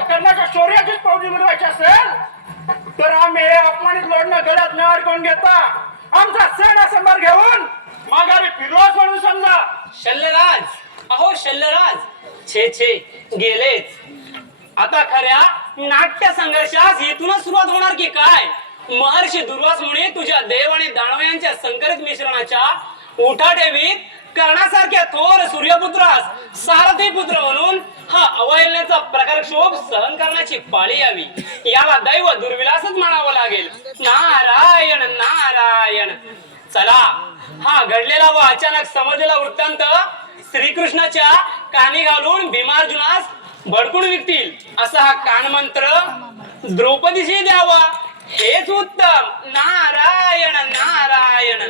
कर्णाच्या शौर्याचीच पौडी मिळवायची असेल तर आम्ही हे अपमानित लढणं गळ्यात न अडकवून घेता आमचा सेना संभार घेऊन माघारी फिरवाच म्हणून समजा. शल्यराज, अहो शल्यराज, छे छे गेलेच. आता खऱ्या नाट्य संघर्षास इथूनच सुरुवात होणार की काय? महर्षी दुर्वास मुनी तुझ्या देव आणि दानव यांच्या संकरित मिश्रणाच्या उठाठेवीत कर्णासारख्या थोर सूर्यपुत्रास सारथी पुत्र म्हणून हा अवहेलनेचा प्रकारक्षोभ सहन करण्याची पाळी यावी. याला दैव दुर्विलासच म्हणावं लागेल. नारायण नारायण. चला, हा घडलेला व अचानक समजलेला वृत्तांत श्रीकृष्णाच्या कानी घालून भीमार्जुनास भडकून विकतील असा हा कानमंत्र द्रौपदीशी द्यावा हेच उत्तम. नारायण नारायण.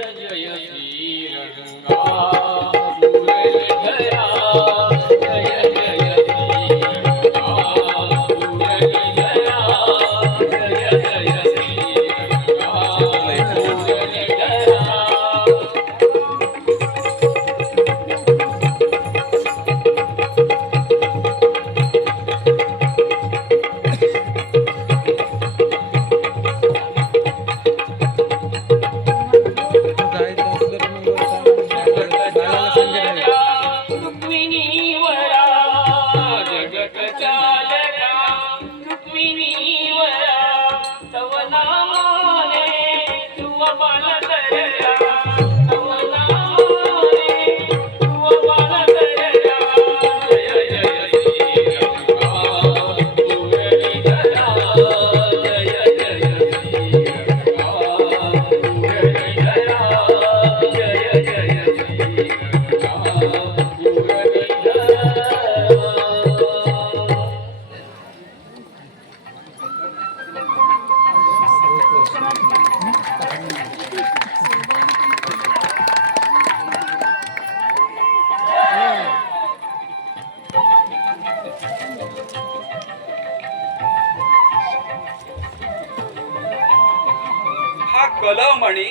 म्हणी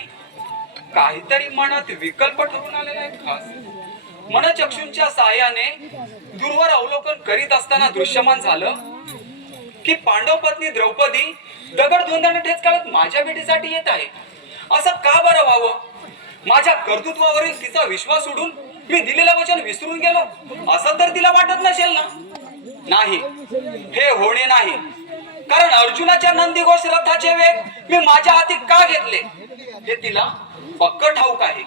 काहीतरी मनात विकल्प ठरून आलेला आहे खास मनचक्षूंच्या साहाय्याने दूरवर अवलोकन करीत असताना दृश्यमान झालं की पांडव पत्नी द्रौपदी दगड धोंडाने ठेच काढत माझ्या भेटीसाठी येत आहे. असं का बरं व्हावं? माझ्या कर्तृत्वावरील तिचा विश्वास सोडून मी दिलेलं वचन विसरून गेलो असं तर तिला वाटत नसेल ना? नाही, हे होणे नाही. कारण अर्जुनाच्या नंदीघोष रथाचे वेग मी माझ्या हाती का घेतले हे तिला पक्क ठाऊक आहे.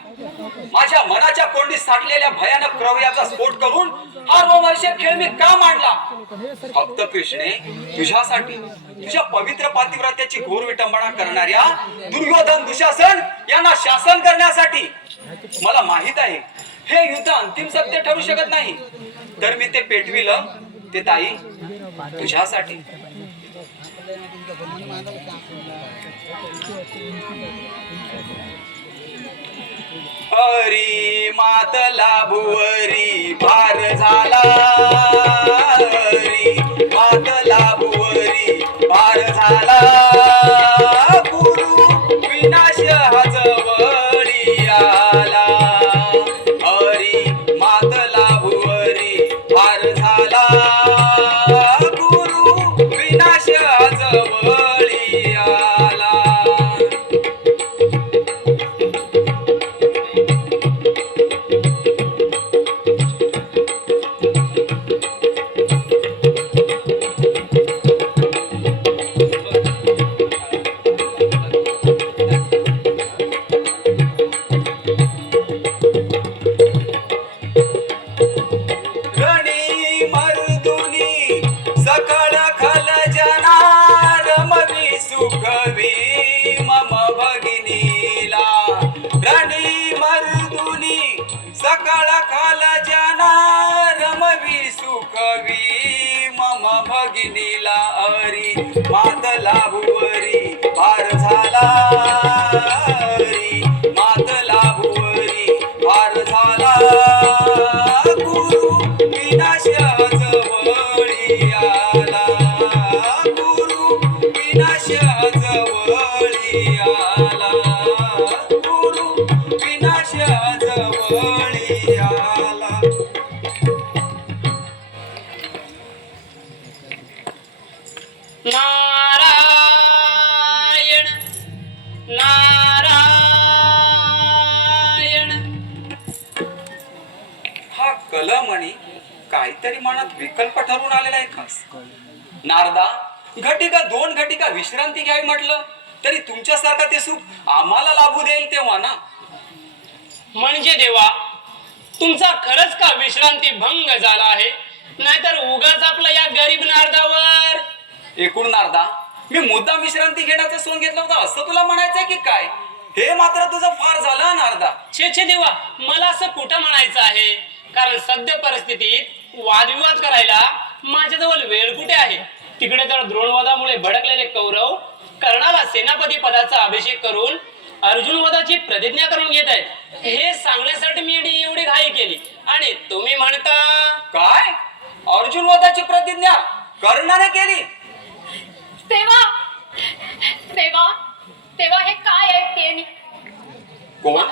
माझ्या मनाच्या कोंडीत साठलेल्या भयानक प्रवयाचा स्फोट करून हा रोमहर्षक खेळ मी का मांडला? फक्त कृष्णे, तुझ्यासाठी, तुझ्या पवित्र पातिव्रत्याची घोर विटंबना करणाऱ्या दुर्योधन दुशासन यांना शासन करण्यासाठी. मला माहित आहे हे युद्ध अंतिम सत्य ठरू शकत नाही, तर मी ते पेटविलं ते ताई तुझ्यासाठी. हरी मातला भुवरी भार झाला, हरी मातला भुवरी भार झाला, गुरु विनाश हा जवळी आला. हरी मातला भुवरी भार झाला, गुरु विनाश हा जवळी आला. रणी मर्दुनी सकळ खल जना रमवी सुखवी मम भगिनीला. रणी मर्दुनी सकळ खल जना रमवी सुखवी मम भगिनीला. हरी मातला भुवरी भार झाला, हरी मातला भुवरी भार झाला, गुरु विनाश जवळी आला, गुरु विनाश जवळी आला, गुरु विनाश जवळी आला. नारायण नारायण. हा कलमणी काहीतरी मनात विकल्प ठरून आलेला आहे खास. नारदा, घटिका 2 घटिका विश्रांती घ्यावी म्हटलं तरी तुमच्यासारखा ते सुख आम्हाला लाभू देईल तेव्हा ना. म्हणजे देवा, तुमचा खरंच का विश्रांती भंग झाला आहे? नाहीतर उगाच आपलं या गरीब नारदावर. एकूण नारदा, मी मुद्दा विश्रांती घेण्याचं सोन घेतलं होतं असं तुला म्हणायचंय की काय? हे मात्र तुझं फार झालं नारदा. छे देवा, मला असं कुठं म्हणायचं आहे? कारण सद्य परिस्थितीत वादविवाद करायला माझ्याजवळ वेळ कुठे आहे? तिकडे तर द्रोणवधामुळे भडकलेले कौरव कर्णाला सेनापती पदाचा अभिषेक करून अर्जुन वधाची प्रतिज्ञा करून घेत आहेत. हे सांगण्यासाठी मी एवढी घाई केली आणि तुम्ही म्हणता काय? अर्जुन वधाची प्रतिज्ञा कर्णाने केली? तेव्हा तेव्हा तेव्हा हे काय ऐकते मी? कोण?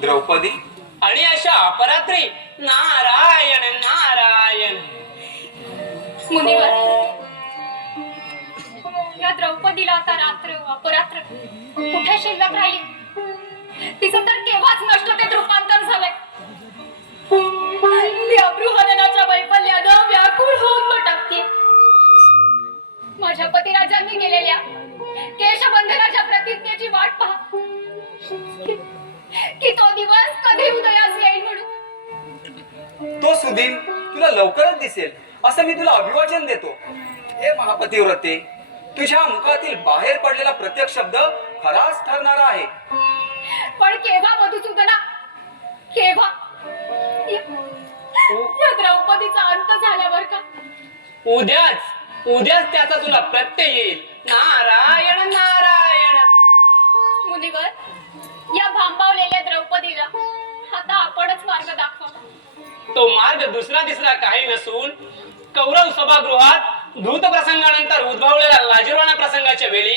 द्रौपदी. आणि अशा अपरात्री नारायण नारायण. मुनिवर, या द्रौपदीला आता रात्र अपरात्र कुठे शिल्लक राहिली? तिचं तर केव्हाच नष्टतेत रूपांतर झालंय. ती अभ्रुहननाच्या वैफल्यानं व्याकुळ होऊन भटकते. माझ्या पतिराजांनी केलेल्या केशबंधनाच्या प्रतिज्ञेची वाट पहा की तो दिवस कधी उदयास येईल म्हणून. तो सुदीन तुला लवकरच दिसेल असं मी तुला अभिवाचन देतो. हे महापतिव्रते, तुझ्या मुखातील बाहेर पडलेला प्रत्येक शब्द खराच ठरणारा आहे. पण केव्हा मधुसूदना, केव्हा? या द्रौपदीचा अंत झाल्यावर का? उद्याच त्याचा तुला प्रत्यय येईल. नारायण नारायण. मुनिवर, या भांबावलेल्या द्रौपदीला आता आपणच मार्ग दाखवा. तो मार्ग दुसरा तिसरा काही नसून कौरव सभागृहात धूत प्रसंगानंतर उद्भवलेल्या लाजिरवाणा प्रसंगाच्या वेळी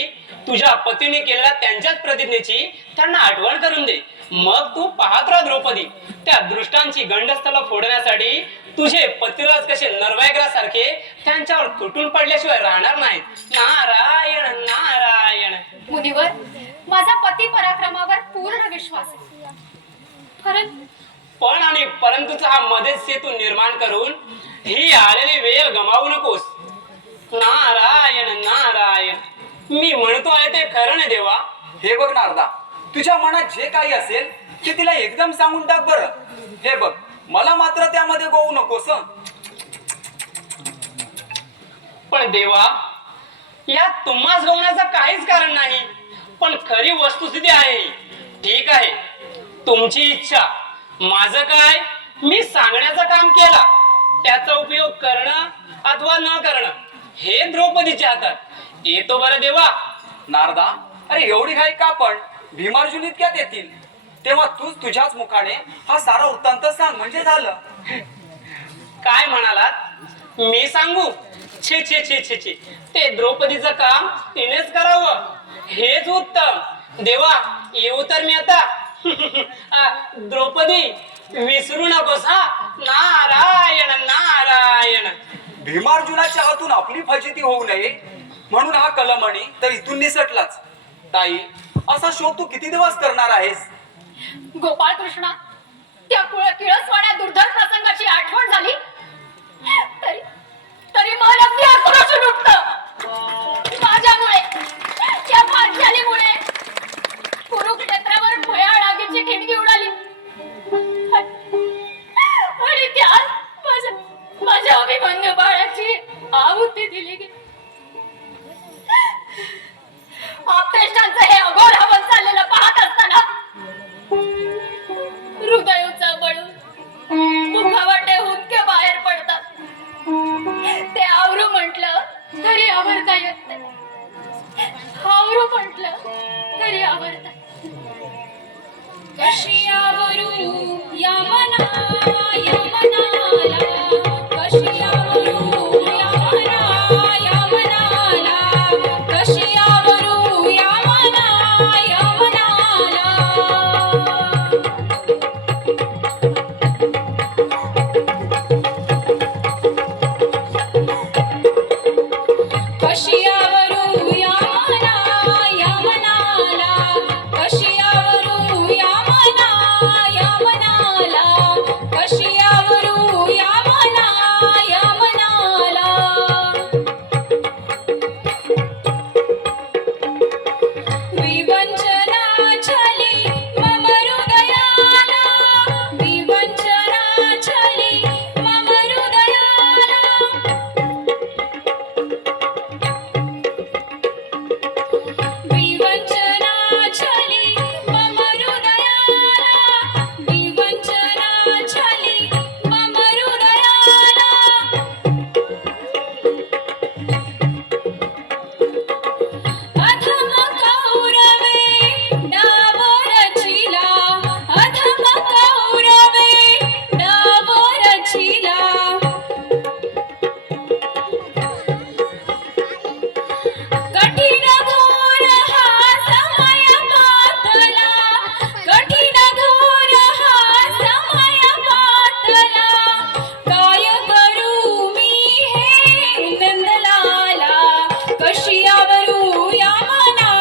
तुझ्या पतीने केलेल्या त्यांच्याच प्रतिज्ञेची त्यांना आठवण करून दे. मग तू पाहत राहा द्रौपदी, त्या दृष्टांची गंडस्थला फोडण्यासाठी तुझे पतिराज कसे नरवायगरासारखे त्यांच्यावर तुटून पडल्याशिवाय राहणार नाहीत. नारायण नारायण. मुनीवर, माझा पती पराक्रमावर पूर्ण विश्वास आहे. पण आणि परंतुचा हा मध्येच सेतू निर्माण करून ही आलेली वेळ गमावू नकोस. नारायण नारायण. मी म्हणतो आहे ते खरं नाही देवा. हे बघ नारदा, तुझ्या मनात जे काही असेल ते तिला एकदम सांगून टाक बरं. हे बघ, मला मात्र त्यामध्ये गोवू नकोस. पण देवा, यात तुम्हाच गवण्याचं काहीच कारण नाही. पण खरी वस्तुस्थिती आहे. ठीक आहे, तुमची इच्छा. माझं काय, मी सांगण्याचं काम केलं. त्याचा उपयोग करणं अथवा न करणं हे द्रौपदीच्या हातात. येतो बरं देवा. नारदा, अरे एवढी घाई का? पण भीमार्जुन इतक्यात येतील, तेव्हा तूच तुझ्याच मुखाने हा सारा वृत्तांत सांग म्हणजे झालं. काय म्हणालात? मी सांगू? छे छे छे छे छे. ते द्रौपदीचं काम तिनेच करावं हेच उत्तम. देवा, येऊ तर मी आता. द्रौपदी, विसरू नकोस हा. नारायण नारायण. भीमार्जुनाच्या हातून आपली फजिती होऊ नये म्हणून हा कलमणी तर इथून निसटलाच. ताई, असा शोध तू किती दिवस करणार आहेस? गोपाळ कृष्णा, त्या किळसवाण्या दुर्धर प्रसंगाची आठवण झाली तरी तरी मन अगदी आक्रोशून उठतं. माझ्यामुळे, त्या पांचालीमुळे कुरुक्षेत्रावर भयाळ आगीची ठिणगी उडाली आणि त्यात माझ्या अभिमन्यू बाळाची आहुती दिली गेली. आपतेष्टांचं हे अघोर हवन चाललेलं पाहत असताना हृदय चळवळून मुखावाटे हुंदके बाहेर पडतात. ते आवरू म्हटलं तरी आवरता येत नाही. आवरू म्हटलं तरी आवरता. कशी आवरू या मना या मनाला, कशी आवरू या मना या मनाला, कशी आवरू या मना या मनाला. कशी आवरू या मना या मनाला, कशी आवरू या मना या मनाला, कशी आवरू या मना या मनाला. विवंचना छली मम हृदयाला, विवंचना छली मम हृदयाला. विवंचना छली मम हृदयाला, विवंचना छली मम हृदयाला. अधम कौरवे डाव रचिला, अधम कौरवे डाव रचिला. कठीण घोर हा समय पातला, कठीण घोर हा समय पातला. काय करू मी हे नंदलाला, कशी आवरू या मना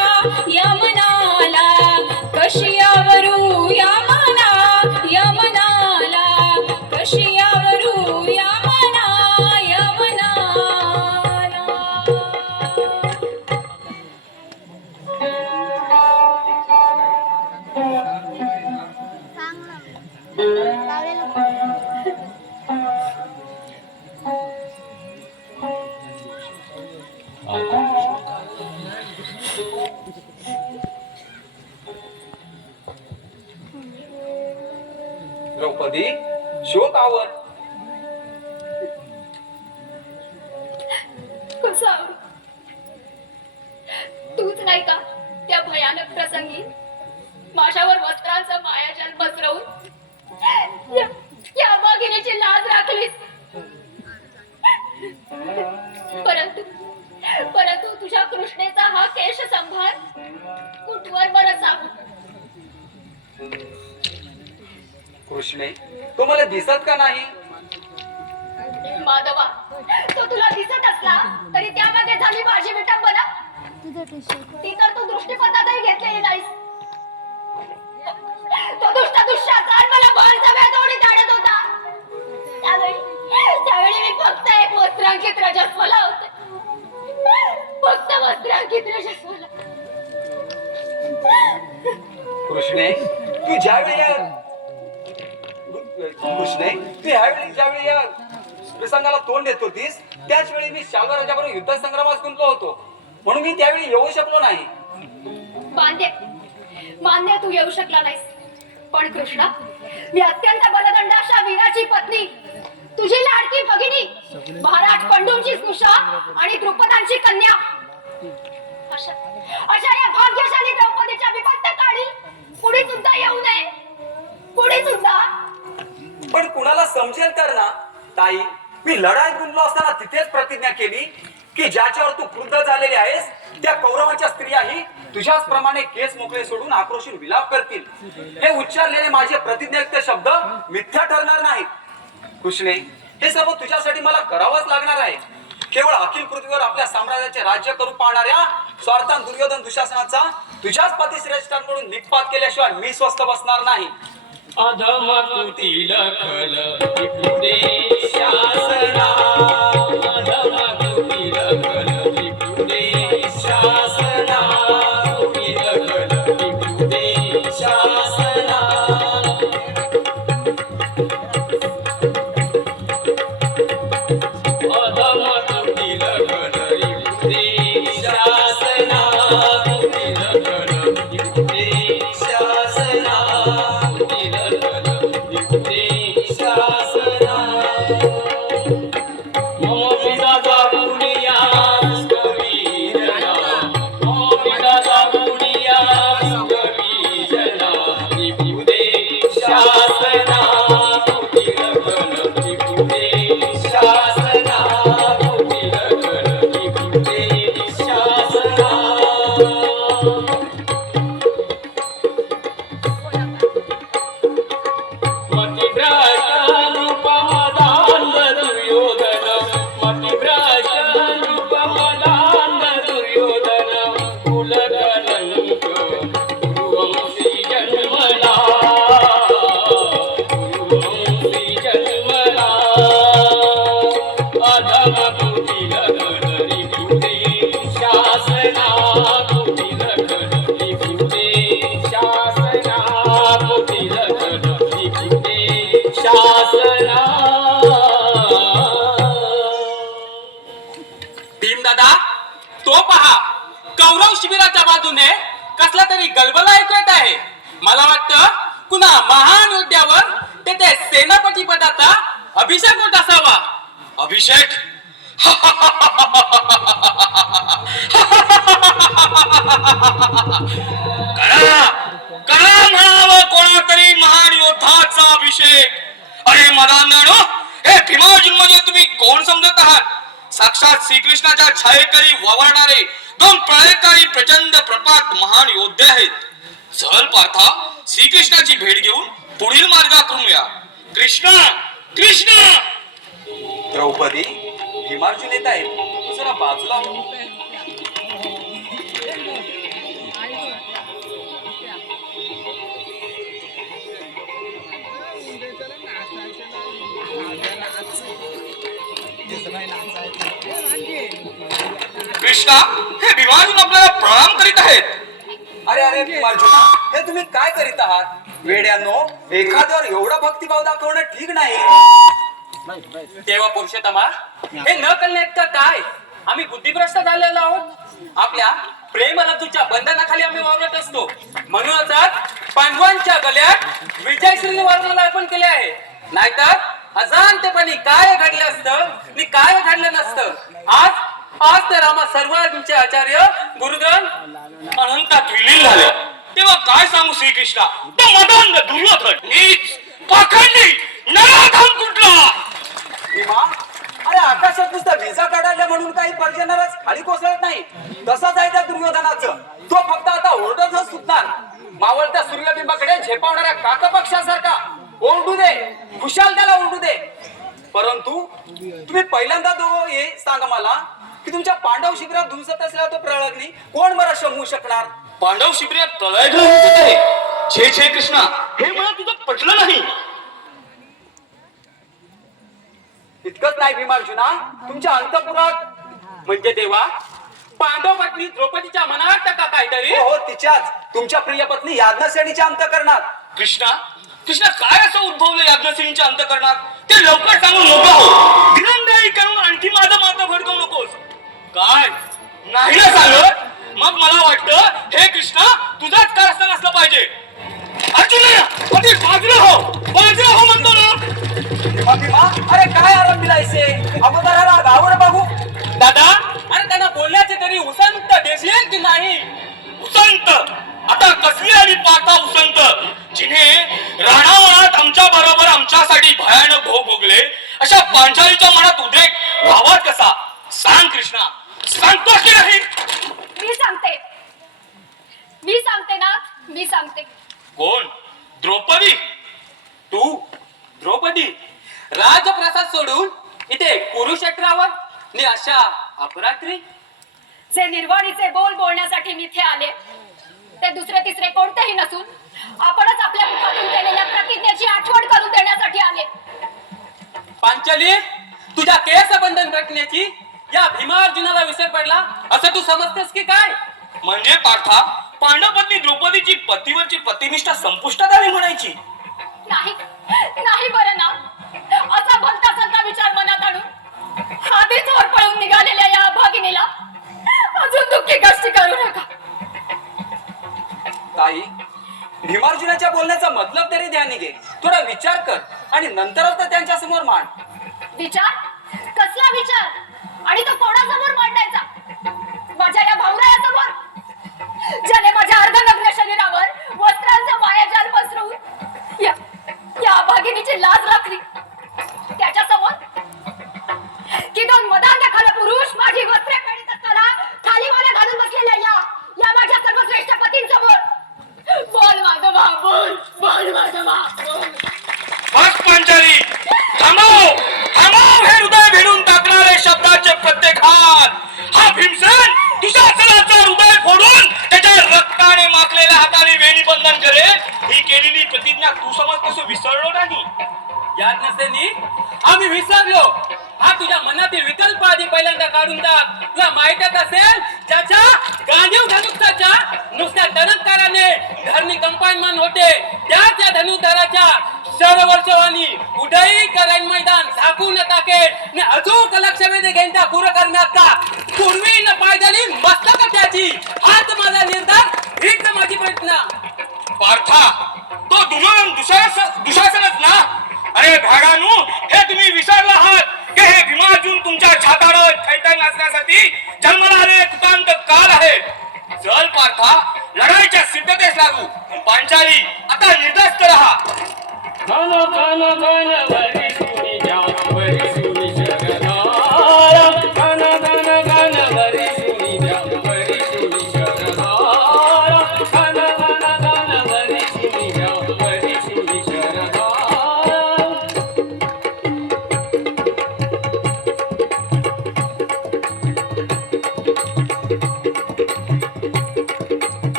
या मनाला, कशी आवरू या मना या मनाला, कशी आवरू या मना या मनाला. द्रौपदी, शोक आवर. कसं आवरू? तूच नाही का त्या भयानक प्रसंगी माझ्यावर वस्त्रांचा मायाजाल पसरवून या वाघिणीची लाज राखलीस? परंतु तुझ्या कृष्णेचा हा केश संभार कृष्णे तो मला दिसत का नाही? माधवा, तो तुला दिसत असला तरी त्यामध्ये झाली माझी विटंबना. ती तर तू दृष्टीपथातही घेतलेली नाहीस. तो दुष्ट दुःशासन मला भर सगळ्यात ओढीत आणत होता. त्यावेळी मी फक्त एक वस्त्रांकित रजस्वला होते. फक्त वस्त्रांकित रजस्वला. कृष्णे तू ज्यावेळी ज्यावेळी या प्रसंगाला तोंड देत होतीस त्याच वेळी मी शाल्वा राजाबरोबर युद्ध संग्रामात गुंतलो होतो, म्हणून मी त्यावेळी येऊ शकलो नाही. मान्य तू येऊ शकला नाहीस, पण कृष्णा मी अत्यंत बलदंड अशा वीराची पत्नी, तुझी लाडकी भगिनी, महाराज पंडूंची सुषा आणि द्रुपदांची कन्या, अशा या भाग्यशाली द्रौपदीच्या विभक्त काळी पुढे सुद्धा येऊ नये. पुढे सुद्धा. पण कुणाला समजेल तर ना ताई, मी लढाईत गुंतलो असताना तिथेच प्रतिज्ञा केली की ज्याच्यावर तू क्रुद्ध झालेली आहेस त्या कौरवांच्या स्त्रियाही तुझ्याच प्रमाणे केस मोकळे सोडून आक्रोशीन विलाप करतील. हे उच्चारलेले माझे प्रतिज्ञायुक्त शब्द मिथ्या ठरणार नाहीत. कृष्णे हे सर्व तुझ्यासाठी मला करावंच लागणार आहे. केवळ अखिल पृथ्वीवर आपल्या साम्राज्याचे राज्य करू पाहणाऱ्या स्वार्थान दुर्योधन दुःशासनाचा तुझ्याच पतिश्रेष्ठांकडून निष्पात केल्याशिवाय मी स्वस्थ बसणार नाही. अधम कुटील खल विपुडे शासना, अधम कुटील खल विपुडे शासना, कुटील खल विपुडे शासना. अधम कुटील खल विपुडे शासना, कुटील खल विपुडे शासना. भीमदादा, तो पहा कौरव शिबिराच्या बाजूने कसला तरी गलबला ऐकू येत आहे. मला वाटतं कुणा महान योद्ध्यावर तेथे सेनापती पदाचा अभिषेक होत असावा. अभिषेक? करा म्हणावं कोणातरी महान योद्धाचा अभिषेक. अरे मदांधळो, हे भीमार्जुन म्हणजे तुम्ही कोण समजत आहात? साक्षात श्रीकृष्णाच्या छायेखाली वावरणारे दोन प्रळयकारी प्रचंड प्रपात महान योद्धे आहेत. चल पार्था, श्रीकृष्णाची भेट घेऊन पुढील मार्गातून या. कृष्ण कृष्ण. द्रौपदी, भीमार्जुन येत आहेत, जरा बाजूला हो. कृष्णा, हे भीमार्जुन आपल्याला प्रणाम करीत आहेत. अरे अरे भीमार्जुना, हे तुम्ही काय करीत आहात? वेड्यांनो, एखाद्यावर एवढा भक्तिभाव दाखवणं ठीक नाही. तेव्हा पुरुषोत्तमा, हे न कळण्यात का काय? आम्ही बुद्धिभ्रष्ट झालेलो आहोत. आपल्या प्रेमलब्धूच्या बंधनाखाली आम्ही वावरत असतो. म्हणूनच पांडवांच्या गळ्यात विजयश्री वर्णाला अर्पण केले आहे. नाहीतर अजाणतेपणी काय घडलं असतं आणि काय घडलं नसतं. आज तर आम्हा सर्वांचे आचार्य गुरुगण अनंतात विलीन झाले. तेव्हा काय सांगू श्रीकृष्णा, तो मदांध दुर्योधन, नीच, पाखंडी, नराधम कुठला. भीमा, अरे आकाशात नुसता विजा काढायला म्हणून काही पर्जन्यालाच खाली कोसळत नाही. तसंच आहे त्या दुर्योधनाचं. तो फक्त आता ओरडतच सुटणार. मावळत्या सूर्यबिंबाकडे झेपावणार लावणाऱ्या काकपक्षासारखा ओरडू दे, खुशाल त्याला ओरडू दे. परंतु तुम्ही पहिल्यांदा दोघं हे सांगा मला की तुमच्या पांडव शिबिरात धुमसत असलेला तो प्रळग्नी कोण बरं शमवू शकणार? पांडव शिबिरात तळायला छे छे कृष्णा, हे मला तुझं पटलं नाही. इतकंच नाही भीमार्जुना, तुमच्या अंतपुरात म्हणजे देवा पांडव पत्नी द्रौपदीच्या मनात टाका काहीतरी. हो तिच्याच तुमच्या प्रिय पत्नी याज्ञसेनीच्या अंतकरणात. कृष्णा कृष्णा, काय असं उद्भवलं याज्ञसेनीच्या अंतकरणात? ते लवकर सांगून मोकळा हो. दिरंगाई करून आणखी माझं माता भडकवू नकोस. काय नाही ना सांगत? मग मला वाटतं हे कृष्णा तुझाच कारस्थान असलं पाहिजे. अर्जुन बाजूला हो म्हणतो ना. भीमा, अरे काय आराम दिलायसे? अगोदराला गावावर बघू. दादा, अरे त्यांना बोलण्याचे तरी उसंत देशील की नाही? उसंत? आता कसली आली पार्था उसंत, जिने राणावनात आमच्या बरोबर आमच्यासाठी भयानक भोग भोगले, अशा पांचालीच्या मनात उद्रेक व्हावा कसा? सांग कृष्णा, सांगतोस की नाही? मी सांगते ना, मी सांगते. कोण? द्रौपदी? तू द्रौपदी राजप्रसाद सोडून इथे कुरुक्षेत्रावर नि अशा अपरात्री? जे निर्वाणीचे बोल बोलण्यासाठी मी इथे आले ते दुसरे तिसरे कोणतेही नसून आपणच आपल्या मुखातून केलेल्या प्रतिज्ञेची आठवण करून देण्यासाठी आले. पांचाली, तुझ्या केसबंधन रचण्याची या भीमार्जुनाला विसर पडला असं तू समजतेस की काय? म्हणजे पार्था पांडव पत्नी द्रौपदीची पतीवरची प्रतिनिष्ठा संपुष्टात आली म्हणायची? नाही बरं ना. असा भलता सलता विचार मनात आणून आधीच वर पळून निघालेल्या या भगिनीला अजून दुःखी कष्ट करू नका. ताई, भीमार्जुनाच्या बोलण्याचा मतलब तरी ध्यानी घे. थोडा विचार कर आणि नंतरच तर त्यांच्या समोर मांड. विचार? कसला विचार? आणि तो कोणासमोर मांडायचा? माझ्या या भावरायासमोर, ज्याने माझ्या अर्धनग्न शरीरावर वस्त्रांचा मायाजाल पसरवून या भगिनीची लाज राखली, त्याच्यासमोर की दोन मदांध खाला पुरुष माझी वस्त्रे काढीत असताना खाली मला घालून बसलेल्या या माझ्या सर्वश्रेष्ठ पतींसमोर? बोल माधवा, बोल माधवा, बोल. बस पांचाली, थांबव हे हृदय भिडून टाकणारे शब्दाचे प्रत्येक हात. हा भीमसेन दुशासनाचा हृदय फोडून त्याच्या रक्ताने माखलेल्या हाताने वेणी बंधन करेल, ही केलेली प्रतिज्ञा तू समजतोस विसरलो नाही? याज्ञसेनी, आम्ही विसरलो. हा तुझ्या मनातील विकल्प आधी पहिल्यांदा काढून टाक. तुला माहितच असेल, ज्याच्या गांधीव धनुष्याच्या नुसत्या धनुकाराने धरणी कंपाइनमेंट होते, त्याच या धनुधाराच्या सर्ववर्षवानी उडई करण मैदान झाकून टाकेल. अचूक लक्ष वेधे घेऊन त्या पूर्ण करण्यात पूर्वी न पायदली मस्तक त्याची. हाच माझा निर्धार, हीच माझी प्रयत्न. पार्था, तो दुशासनच ना? अरे भाडानू, हे तुम्ही विसरला आहात की हे भीमार्जुन तुमच्या छातावर थैथय नाचण्यासाठी जन्माला आलेले तुकांत काल आहे. चल पार्था, लढाईच्या सिद्धतेस लागू. पांचाली, आता निर्धास्त रहा.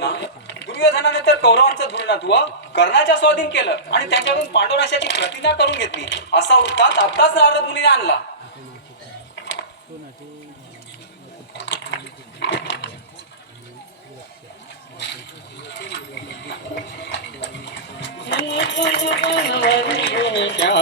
अर्जुना, दुर्योधनाने तर कौरवांचं धुरणात्व कर्णाच्या स्वाधीन केलं आणि त्यांच्याकडून पांडवनाशाची प्रतिज्ञा करून घेतली असा वृत्तांत आत्ताच नारद मुनीने आणला. क्या